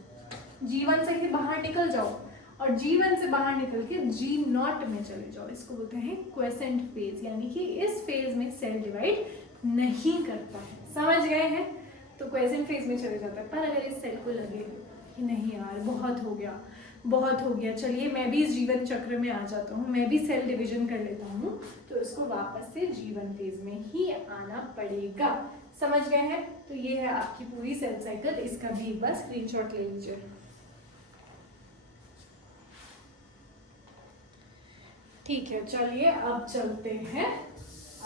G1 से ही बाहर निकल जाओ, और G1 से बाहर निकल के G0 में चले जाओ। इसको बोलते हैं क्वेसेंट फेज, यानी कि इस फेज में सेल डिवाइड नहीं करता है। समझ गए हैं। तो क्वेसेंट फेज में चले जाता है। पर अगर इस सेल को लगे कि नहीं यार बहुत हो गया, बहुत हो गया, चलिए मैं भी इस जीवन चक्र में आ जाता हूँ, मैं भी सेल डिवीजन कर लेता हूँ, तो इसको वापस से G1 फेज में ही आना पड़ेगा। समझ गए हैं। तो ये है आपकी पूरी सेल साइकिल। इसका भी एक बार स्क्रीनशॉट ले लीजिए। ठीक है, चलिए अब चलते हैं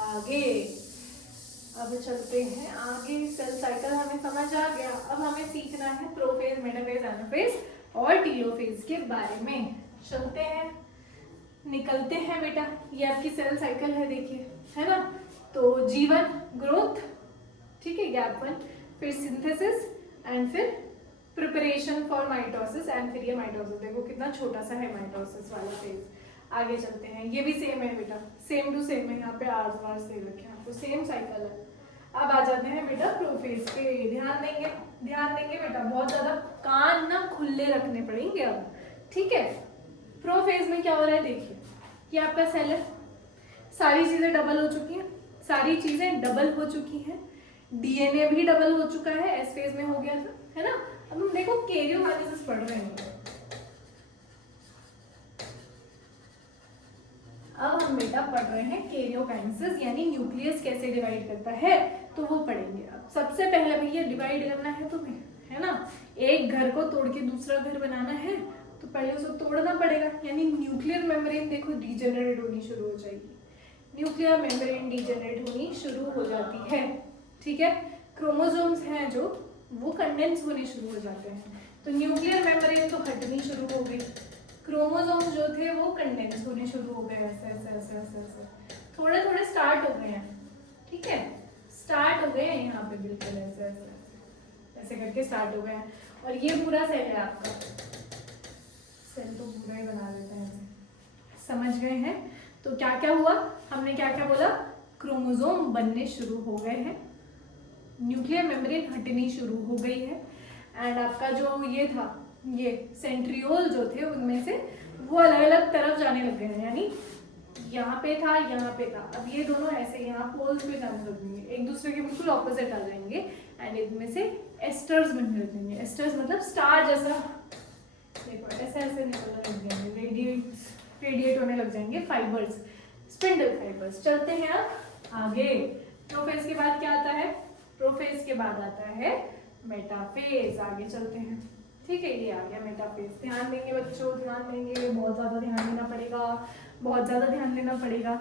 आगे। अब चलते हैं आगे। सेल साइकिल हमें समझ आ गया। अब हमें सीखना है प्रोफेज, मेटाफेज, एनाफेज और टीलोफेज के बारे में। चलते हैं, निकलते हैं बेटा। ये आपकी सेल साइकिल है, देखिए, है ना। तो G1 ग्रोथ, ठीक है, गैप 1, फिर सिंथेसिस, एंड फिर प्रिपरेशन फॉर माइटोसिस, एंड फिर ये माइटोसिस। देखो कितना छोटा सा है माइटोसिस वाला फेज। आगे चलते हैं। ये भी सेम है बेटा, सेम टू सेम है। यहाँ पे आर्स वार्स दे रखे हैं आपको, सेम साइकिल है। अब आ जाते हैं बेटा प्रोफेज पे। ध्यान देंगे, ध्यान देंगे बेटा, बहुत ज्यादा कान ना खुले रखने पड़ेंगे अब, ठीक है। प्रोफेज में क्या हो रहा है, देखिए, ये आपका सेल है, सारी चीजें डबल हो चुकी हैं, सारी चीजें डबल हो चुकी हैं, डीएनए भी डबल हो चुका है, एस फेज में हो गया था, है ना। अब हम देखो कैरियोकाइनेसिस पढ़ रहे हैं। अब हम बेटा पढ़ रहे हैं कैरियोकाइनेसिस, यानी न्यूक्लियस कैसे डिवाइड करता है, तो वो पढ़ेंगे। अब सबसे पहले भैया डिवाइड करना है तुम्हें, है ना। एक घर को तोड़ के दूसरा घर बनाना है, तो पहले उसको तोड़ना पड़ेगा, यानी न्यूक्लियर मेम्ब्रेन देखो डीजेनरेट होनी शुरू हो जाएगी। न्यूक्लियर मेम्ब्रेन डीजेनरेट होनी शुरू हो जाती है, ठीक है। क्रोमोसोम्स हैं जो, वो कंडेंस होने शुरू हो जाते हैं। तो न्यूक्लियर मेम्ब्रेन तो हटनी शुरू हो गई, क्रोमोसोम्स जो थे वो कंडेंस होने शुरू हो गए, ऐसे ऐसे ऐसे ऐसे ऐसे थोड़े थोड़े स्टार्ट हो गए हैं, ठीक है, स्टार्ट हो गए हैं यहाँ पे, बिल्कुल ऐसे ऐसे ऐसे करके स्टार्ट हो गए हैं। और ये पूरा सेल है आपका, सेल तो पूरा ही बना देते हैं। समझ गए हैं। तो क्या क्या हुआ, हमने क्या क्या बोला, क्रोमोसोम बनने शुरू हो गए हैं, न्यूक्लियर मेम्ब्रेन हटनी शुरू हो गई है, एंड आपका जो ये था, ये सेंट्रियोल जो थे उनमें से वो अलग अलग तरफ जाने लग गए हैं, यानी यहाँ पे था, यहाँ पे था, अब ये दोनों ऐसे यहाँ पोल्स पे जाने लगेंगे, एक दूसरे के बिल्कुल ऑपोजिट आ जाएंगे, एंड इनमें से एस्टर्स बनने लगेंगे। एस्टर्स मतलब स्टार जैसा, देखो ऐसे ऐसे निकलने लग जाएंगे, रेडिएट होने लग जाएंगे फाइबर्स, स्पिंडल फाइबर्स। चलते हैं अब आगे। प्रोफेज के बाद क्या आता है, प्रोफेज के बाद आता है मेटाफेज। आगे चलते हैं, ठीक है, ये आ गया मेटाफेज। ध्यान देंगे बच्चों, ध्यान देंगे, बहुत ज़्यादा ध्यान देना पड़ेगा, बहुत ज़्यादा ध्यान देना पड़ेगा।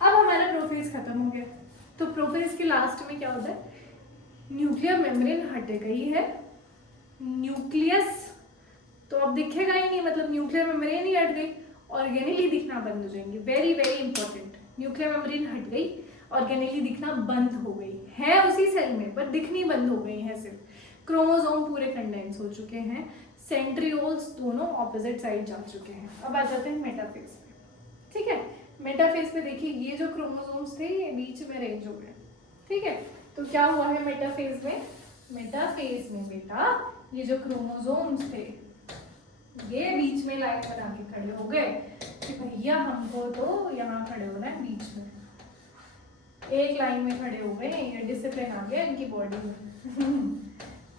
अब हमारा प्रोफेज खत्म हो गया, तो प्रोफेज के लास्ट में क्या होता है, न्यूक्लियर मेम्ब्रेन हट गई है, न्यूक्लियस तो अब दिखेगा ही नहीं, मतलब न्यूक्लियर मेम्ब्रेन ही हट गई, ऑर्गेनेली दिखना बंद हो जाएंगे। Very very important, nuclear membrane हट गई, ऑर्गेनेली दिखना बंद हो गई है उसी सेल में, पर दिखनी बंद हो गई है सिर्फ। क्रोमोसोम पूरे कंडेंस हो चुके हैं, सेंट्रियोल्स दोनों ऑपोजिट साइड जा चुके हैं। अब आ जाते हैं मेटाफेज पे, ठीक है। मेटाफेज पे देखिए, ये जो क्रोमोसोम्स थे ये बीच में अरेंज हो गए, ठीक है। तो क्या हुआ है मेटाफेज में, मेटाफेज में बेटा ये जो क्रोमोसोम्स थे ये बीच में लाइन बना के खड़े हो गए कि भैया हमको तो यहाँ खड़े होना है बीच में, एक लाइन में खड़े हो गए, ये डिसिप्लिन आ गया इनकी बॉडी में।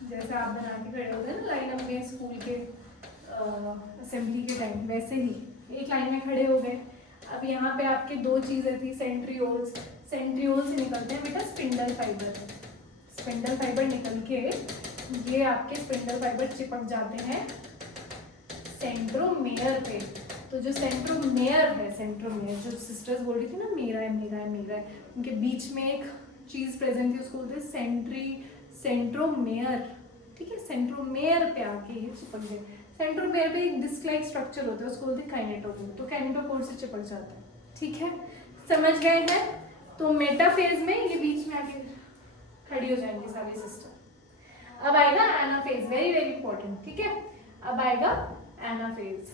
जैसे आप बना के खड़े होते हैं ना लाइन अपने स्कूल के असेंबली के टाइम, वैसे ही एक लाइन में खड़े हो गए। अब यहाँ पे आपके दो चीजें थी, सेंट्रियोल्स। सेंट्रियोल से निकलते हैं बेटा स्पिंडल फाइबर। स्पिंडल फाइबर निकल के ये आपके स्पिंडल फाइबर चिपक जाते हैं सेंट्रोमेयर पे। तो जो सेंट्रोमेयर है, सेंट्रोमेयर जो सिस्टर्स बोल रही थी ना मेरा है मेरा है मेरा है, उनके बीच में एक चीज प्रेजेंट थी, उसको बोलते हैं सेंट्रोमेयर। ठीक है, सेंट्रोमेयर पे आके ये चिपक गए। सेंट्रोमेयर पे एक डिस्क लाइक स्ट्रक्चर होता है, उसको बोलते हैं काइनेटोकोर। तो काइनेटोकोर से चिपक जाता है। ठीक है, समझ गए हैं? तो मेटाफेज में ये बीच में आके खड़ी हो जाएंगे सारी सिस्टर। अब आएगा एनाफेज, वेरी वेरी इंपॉर्टेंट। ठीक है, अब आएगा एनाफेज।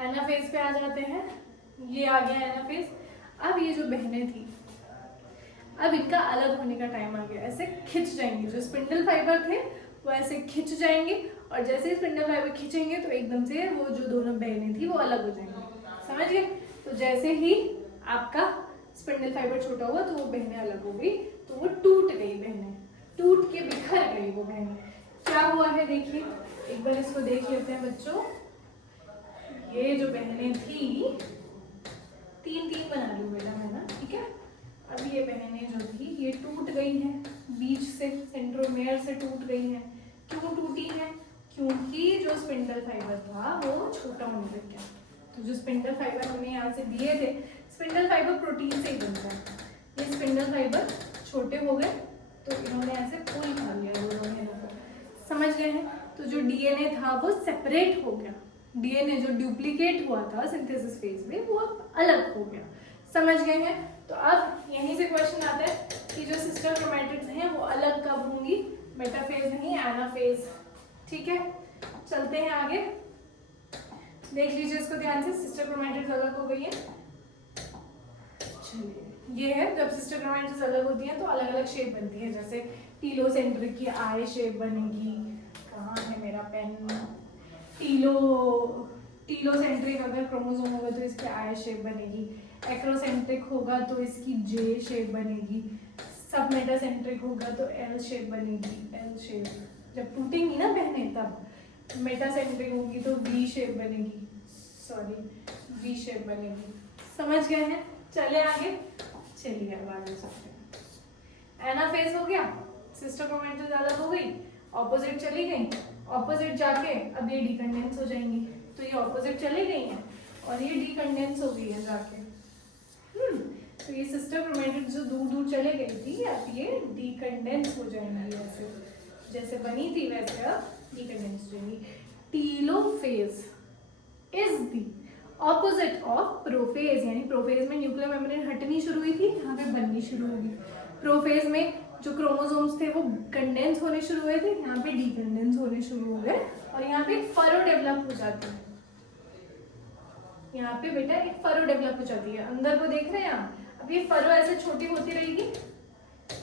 एनाफेज पे आ जाते हैं, ये आ गया एनाफेज। अब ये जो बहनें थी, अब इनका अलग होने का टाइम आ गया। ऐसे खिंच जाएंगे, जो स्पिंडल फाइबर थे वो ऐसे खिंच जाएंगे, और जैसे ही स्पिंडल फाइबर खिंचेंगे तो एकदम से वो जो दोनों बहनें थी वो अलग हो जाएंगी। समझ गए? तो जैसे ही आपका स्पिंडल फाइबर छोटा हुआ तो वो बहनें अलग हो गई, तो वो टूट गई, बहनें टूट के बिखर गई वो बहनें। क्या हुआ है देखिए, एक बार इसको देख लेते हैं बच्चों। ये जो बहनें थी, तीन तीन बना लूं बेटा मैं ना, ठीक है। अब ये बहनें जो थी ये टूट गई हैं, बीच से सेंट्रोमेयर से टूट गई हैं। क्यों टूटी हैं? क्योंकि जो स्पिंडल फाइबर था वो छोटा होने लग गया। तो जो स्पिंडल फाइबर हमने यहाँ से दिए थे, स्पिंडल फाइबर प्रोटीन से ही बनता है, ये स्पिंडल फाइबर छोटे हो गए तो इन्होंने ऐसे पुल खा लिया दोनों को। समझ गए हैं? तो जो डीएनए था वो सेपरेट हो गया, डीएनए जो डुप्लीकेट हुआ था सिंथेसिस फेज में वो अब अलग हो गया। समझ गए हैं? तो अब यहीं से क्वेश्चन आता है कि जो सिस्टर क्रोमैटिड्स हैं वो अलग कब होंगी, मेटाफेज नहीं एनाफेज। ठीक है, चलते हैं आगे, देख लीजिए इसको ध्यान से। सिस्टर क्रोमैटिड्स अलग हो गई है। चलिए, ये है जब सिस्टर क्रोमैटिड्स अलग होती हैं तो अलग अलग शेप बनती है। जैसे टीलोसेंट्रिक की आई शेप बनेगी, कहाँ है मेरा पेन, टीलोसेंट्रिक अगर क्रोमोसोम होगा तो इसकी आई शेप बनेगी, एक्रोसेंट्रिक होगा तो इसकी जे शेप बनेगी, सब मेटासेंट्रिक होगा तो एल शेप बनेगी, एल शेप। जब टूटेंगी ना बहनें तब मेटासेंट्रिक होगी तो वी शेप बनेगी, सॉरी वी शेप बनेगी। समझ गए हैं? चले आगे, चलिए अब आगे चलते हैं। एनाफेज हो गया, सिस्टर क्रोमैटिड्स अलग हो गई, ऑपोजिट चली गई, ऑपोजिट जाके अब ये डीकंडेंस हो जाएंगी। तो ये ऑपोजिट चली गई हैं और ये डीकंडेंस हो गई है जाके। तो ये सिस्टर क्रोमैटिड्स जो दूर दूर चले गई थी अब ये डीकंडेंस हो जाएंगी, ऐसे जैसे बनी थी वैसे अब डीकंडेंस हो जाएंगी। Telophase is the opposite of prophase, यानी प्रोफेज में न्यूक्लियर मेम्ब्रेन हटनी शुरू हुई थी, यहाँ पे बननी शुरू होगी। प्रोफेज में जो क्रोमोसोम्स थे वो कंडेंस होने शुरू हुए थे, यहाँ पे डीकंडेंस होने शुरू हो गए और यहाँ पे एक फरो डेवलप हो जाती है। यहाँ पे बेटा एक फरो डेवलप हो जाती है, अंदर को देख रहे हैं आप। अब ये फरो ऐसे छोटी होती रहेगी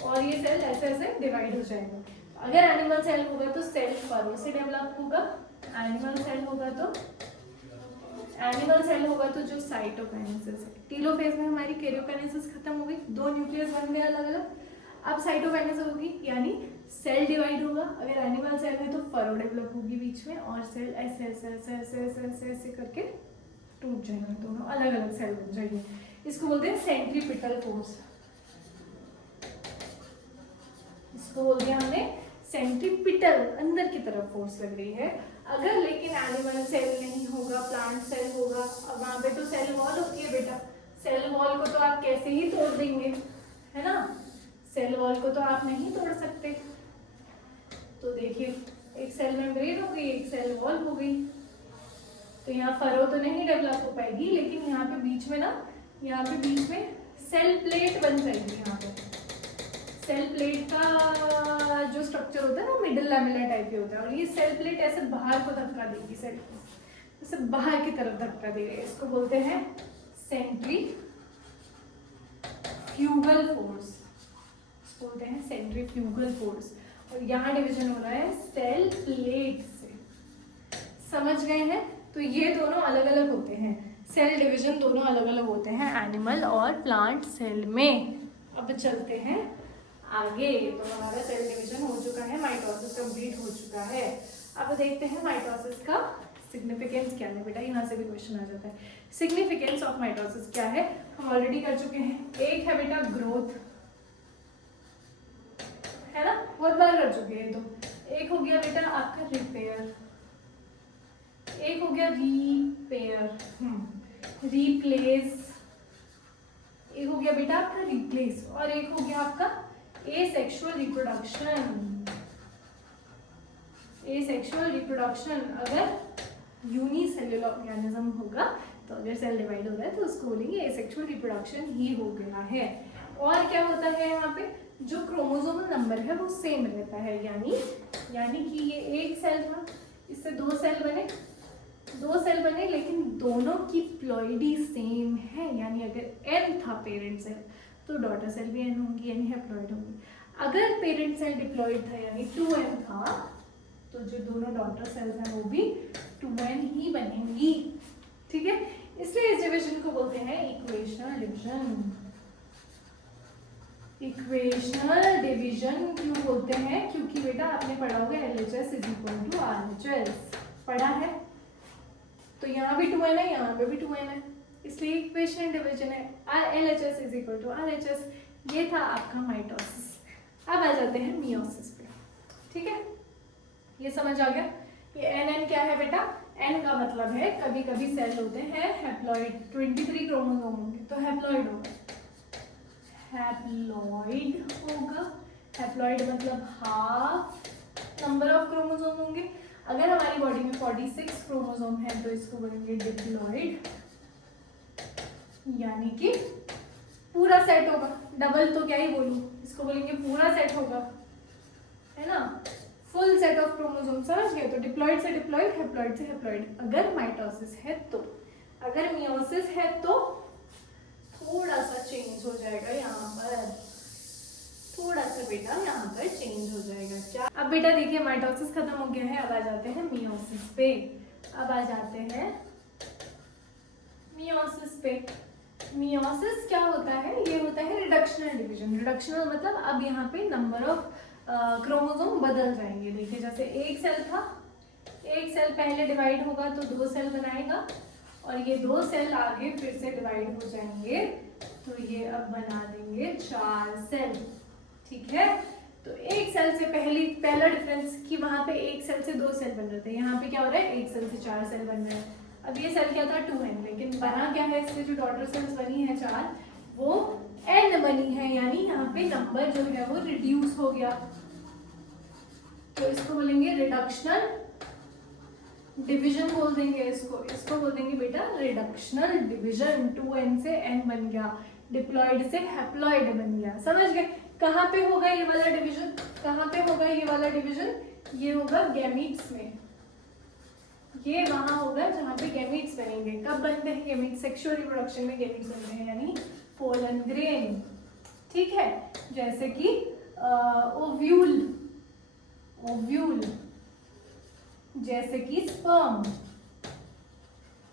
और ये सेल ऐसे ऐसे डिवाइड हो जाएगा। अगर एनिमल सेल होगा तो सेल फरो से डेवलप होगा, एनिमल सेल होगा तो जो साइटोकाइनेसिस है। टीलोफेज में हमारी कैरियोकाइनेसिस खत्म हो गई, दो न्यूक्लियस बन गए अलग अलग। अब साइटोकाइनेसिस होगी यानी सेल डिवाइड होगा। अगर एनिमल सेल है तो फरो डेवलप होगी बीच में और सेल ऐसे ऐसे ऐसे ऐसे ऐसे ऐसे ऐसे करके टूट जाएंगे, दोनों अलग अलग सेल बन जाएंगे। इसको बोलते हैं सेंट्रीपिटल फोर्स, इसको बोलते हैं हमने सेंट्रीपिटल, अंदर की तरफ फोर्स लग रही है। अगर लेकिन एनिमल सेल नहीं होगा, प्लांट सेल होगा, अब वहां पे तो सेल वॉल होती है बेटा। सेल वॉल को तो आप कैसे ही तोड़ देंगे, है ना, सेल वॉल को तो आप नहीं तोड़ सकते। तो देखिए एक सेल मेम्ब्रेन हो गई, एक सेल वॉल हो गई, तो यहाँ फरो तो नहीं डेवलप हो पाएगी, लेकिन यहाँ पे बीच में ना, यहाँ पे बीच में सेल प्लेट बन जाएगी। यहाँ पे सेल प्लेट का जो स्ट्रक्चर होता है ना मिडिल लैमेला टाइप के होता है, और ये सेल प्लेट ऐसे बाहर को धक्का देगी, सेल को ऐसे बाहर की तरफ धक्का देगी। इसको बोलते हैं सेंट्रीफ्यूगल फोर्स, बोलते हैं सेंट्रीफ्यूगल फोर्स। और यहाँ डिवीजन हो रहा है सेल प्लेट से। समझ गए हैं? तो ये दोनों अलग अलग होते हैं, सेल डिवीजन दोनों अलग अलग होते हैं एनिमल और प्लांट सेल में। अब चलते हैं आगे। तो हमारा सेल डिवीजन हो चुका है, माइटोसिस कंप्लीट हो चुका है। अब देखते हैं माइटोसिस का सिग्निफिकेंस क्या है बेटा, यहाँ से भी क्वेश्चन आ जाता है। सिग्निफिकेंस ऑफ माइटोसिस क्या है, हम ऑलरेडी कर चुके हैं। एक है बेटा ग्रोथ, है ना, बहुत बार कर चुके हैं। तो एक हो गया बेटा आपका रिपेयर, एक हो गया रिपेयर, रिप्लेस, एक हो गया बेटा आपका रिप्लेस, और एक हो गया आपका एसेक्सुअल रिप्रोडक्शन। एसेक्सुअल रिप्रोडक्शन अगर यूनिसेल्युलर ऑर्गेनिज्म होगा, तो अगर सेल डिवाइड हो रहा है तो उसको बोलेंगे एसेक्सुअल रिप्रोडक्शन ही हो गया है। और क्या होता है यहाँ पे, जो क्रोमोसोमल नंबर है वो सेम रहता है, यानी कि ये एक सेल था, इससे दो सेल बने, लेकिन दोनों की प्लॉइडी सेम है। यानी अगर n था पेरेंट सेल, तो डॉटर सेल भी n होंगी, यानी हैप्लॉइड होंगी। अगर पेरेंट सेल डिप्लॉइड था यानी 2n था, तो जो दोनों डॉटर सेल्स हैं वो भी 2n ही बनेंगी। ठीक है, इसलिए इस डिवीजन को बोलते हैं इक्वेशनल डिवीजन। इक्वेशनल डिवीजन क्यों बोलते हैं, क्योंकि बेटा आपने पढ़ा होगा LHS is equal to RHS, पढ़ा है। तो यहाँ भी 2n है, यहाँ पे भी 2n है, इसलिए इक्वेशनल डिवीजन है। LHS is equal to RHS। ये था आपका माइटोसिस। अब आ जाते हैं मियोसिस पे। ठीक है, ये समझ आ गया। ये NN क्या है बेटा, N का मतलब है कभी कभी सेल होते हैं हैप्लॉइड, 23 क्रोमोसोम होंगे तो हैप्लॉइड होगा, हैप्लॉइड मतलब हाफ नंबर ऑफ क्रोमोसोम होंगे। अगर हमारी बॉडी में 46 क्रोमोसोम है तो इसको बोलेंगे डिप्लॉइड, यानी कि पूरा सेट होगा। डबल तो क्या ही बोलूं, इसको बोलेंगे पूरा सेट होगा, है ना, फुल सेट ऑफ क्रोमोसोम। समझ गए, तो डिप्लॉइड से डिप्लॉइड, हैप्लॉइड से हैप्लॉइड। अगर माइटोसिस है तो, अगर मियोसिस है तो थोड़ा सा चेंज हो जाएगा यहाँ पर, थोड़ा सा बेटा यहाँ पर चेंज हो जाएगा। क्या, अब बेटा देखिए माइटोसिस खत्म हो गया है, अब आ जाते हैं मियोसिस पे। अब आ जाते हैं मियोसिस पे। मियोसिस क्या होता है, ये होता है रिडक्शनल डिवीजन। रिडक्शनल मतलब अब यहाँ पे नंबर ऑफ क्रोमोसोम बदल जाएंगे। देखिए जैसे एक सेल था, एक सेल पहले डिवाइड होगा तो दो सेल बनाएगा, और ये दो सेल आगे फिर से डिवाइड हो जाएंगे, तो ये अब बना देंगे 4 सेल। ठीक है, तो एक सेल से पहला डिफरेंस कि वहां पे एक सेल से 2 सेल बन रहे थे, यहाँ पे क्या हो रहा है, एक सेल से 4 सेल बन रहे हैं। अब ये सेल क्या था 2n, लेकिन बना क्या है, इससे जो डॉटर सेल्स बनी है 4, वो n बनी है, यानी यहाँ पे नंबर जो है वो रिड्यूस हो गया। तो इसको बोलेंगे रिडक्शनल डिवीजन बोल देंगे, इसको बोल देंगे बेटा रिडक्शनल डिवीजन। 2n से n बन गया, डिप्लॉइड से हैप्लॉइड बन गया। समझ गए, कहाँ पे होगा ये वाला डिवीजन, कहाँ पे होगा ये वाला डिवीजन, ये होगा गैमीट्स में। ये वहां होगा जहाँ पे गैमीट्स बनेंगे। कब बनते हैं गैमीट्स, सेक्सुअल रिप्रोडक्शन में गैमीट्स बनते हैं, यानी पोलन ग्रेन। ठीक है, जैसे कि ओव्यूल, जैसे कि स्पर्म,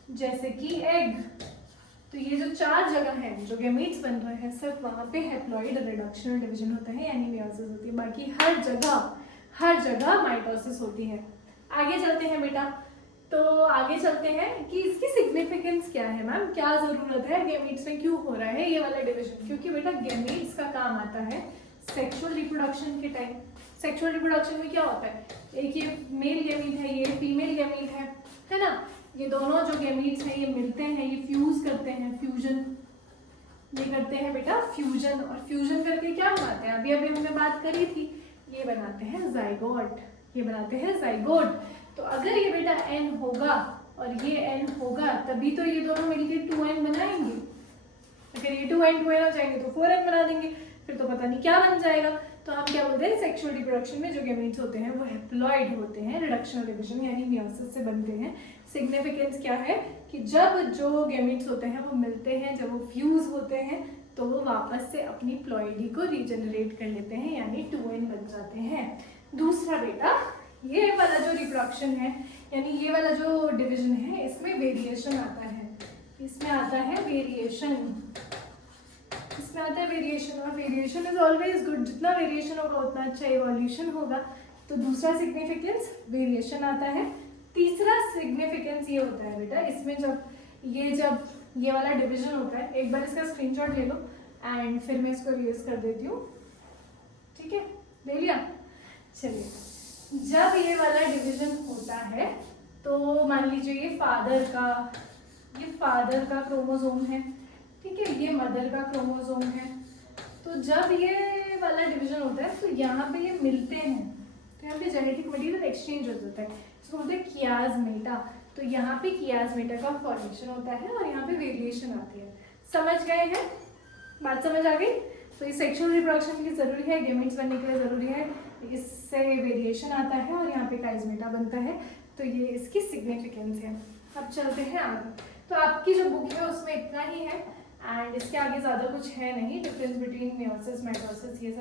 जैसे कि एग। तो ये जो 4 जगह है जो गैमीट्स बन रहे हैं, सिर्फ वहां पे हैप्लॉइड रिडक्शनल डिवीजन होता है, यानी मियोसिस होती है। बाकी हर जगह माइटोसिस होती है। आगे चलते हैं बेटा, तो आगे चलते हैं कि इसकी सिग्निफिकेंस क्या है मैम, क्या जरूरत है, गैमीट्स में क्यों हो रहा है ये वाला डिवीजन। क्योंकि बेटा गैमीट्स का काम आता है सेक्सुअल रिप्रोडक्शन के टाइम। सेक्सुअल रिप्रोडक्शन में क्या होता है, एक ये मेल गैमीट है, ये फीमेल गैमीट है ना, ये दोनों जो गैमीट्स हैं ये मिलते हैं, ये फ्यूज करते हैं, फ्यूजन ये करते हैं बेटा, फ्यूजन। और फ्यूजन करके क्या बनाते हैं, अभी हमने बात करी थी, ये बनाते हैं जाइगोट, ये बनाते हैं जाइगोट। तो अगर ये बेटा n होगा और ये n होगा, तभी तो ये दोनों मिलकर 2n बनाएंगे। अगर ये 2n हो जाएंगे तो 4n बना देंगे, फिर तो पता नहीं क्या बन जाएगा। तो हम क्या बोलते हैं, सेक्सुअल रिप्रोडक्शन में जो गैमीट्स होते हैं वो हैप्लॉइड होते हैं, रिडक्शनल डिवीजन यानी मियोसिस से बनते हैं। सिग्निफिकेंस क्या है कि जब जो गैमीट्स होते हैं वो मिलते हैं, जब वो फ्यूज होते हैं, तो वो वापस से अपनी प्लॉइडी को रीजनरेट कर लेते हैं, यानी 2n बन जाते हैं। दूसरा बेटा, ये वाला जो रिप्रोडक्शन है, यानी ये वाला जो डिवीजन है, इसमें वेरिएशन आता है, इसमें आता है वेरिएशन, इसमें आता है वेरिएशन। और वेरिएशन इज ऑलवेज गुड, जितना वेरिएशन होगा उतना अच्छा इवोल्यूशन होगा। तो दूसरा सिग्निफिकेंस वेरिएशन आता है। तीसरा सिग्निफिकेंस ये होता है बेटा, इसमें जब ये वाला डिवीजन होता है, एक बार इसका स्क्रीनशॉट ले लो एंड फिर मैं इसको रीज कर देती हूँ, ठीक है, ले लिया। चलिए, जब ये वाला डिवीजन होता है तो मान लीजिए ये फादर का क्रोमोसोम है, ठीक है, ये मदर का क्रोमोसोम है। तो जब ये वाला डिवीजन होता है तो यहाँ पे ये मिलते हैं, तो यहाँ पे जेनेटिक मटेरियल एक्सचेंज हो जाता है, इसको बोलते हैं कियाजमेटा। तो यहाँ पे कियाजमेटा का फॉर्मेशन होता है और यहाँ पे वेरिएशन आती है। समझ गए हैं? बात समझ आ गई? तो ये सेक्सुअल रिप्रोडक्शन के लिए ज़रूरी है, गेमेट्स बनने के लिए ज़रूरी है, इससे वेरिएशन आता है और यहाँ पे काइजमेटा बनता है। तो ये इसकी सिग्निफिकेंस है। अब चलते हैं आगे। तो आपकी जो बुक है उसमें इतना ही है एंड इसके आगे ज़्यादा कुछ है नहीं, डिफरेंस बिटवीन मेयोसिस माइटोसिस ये सब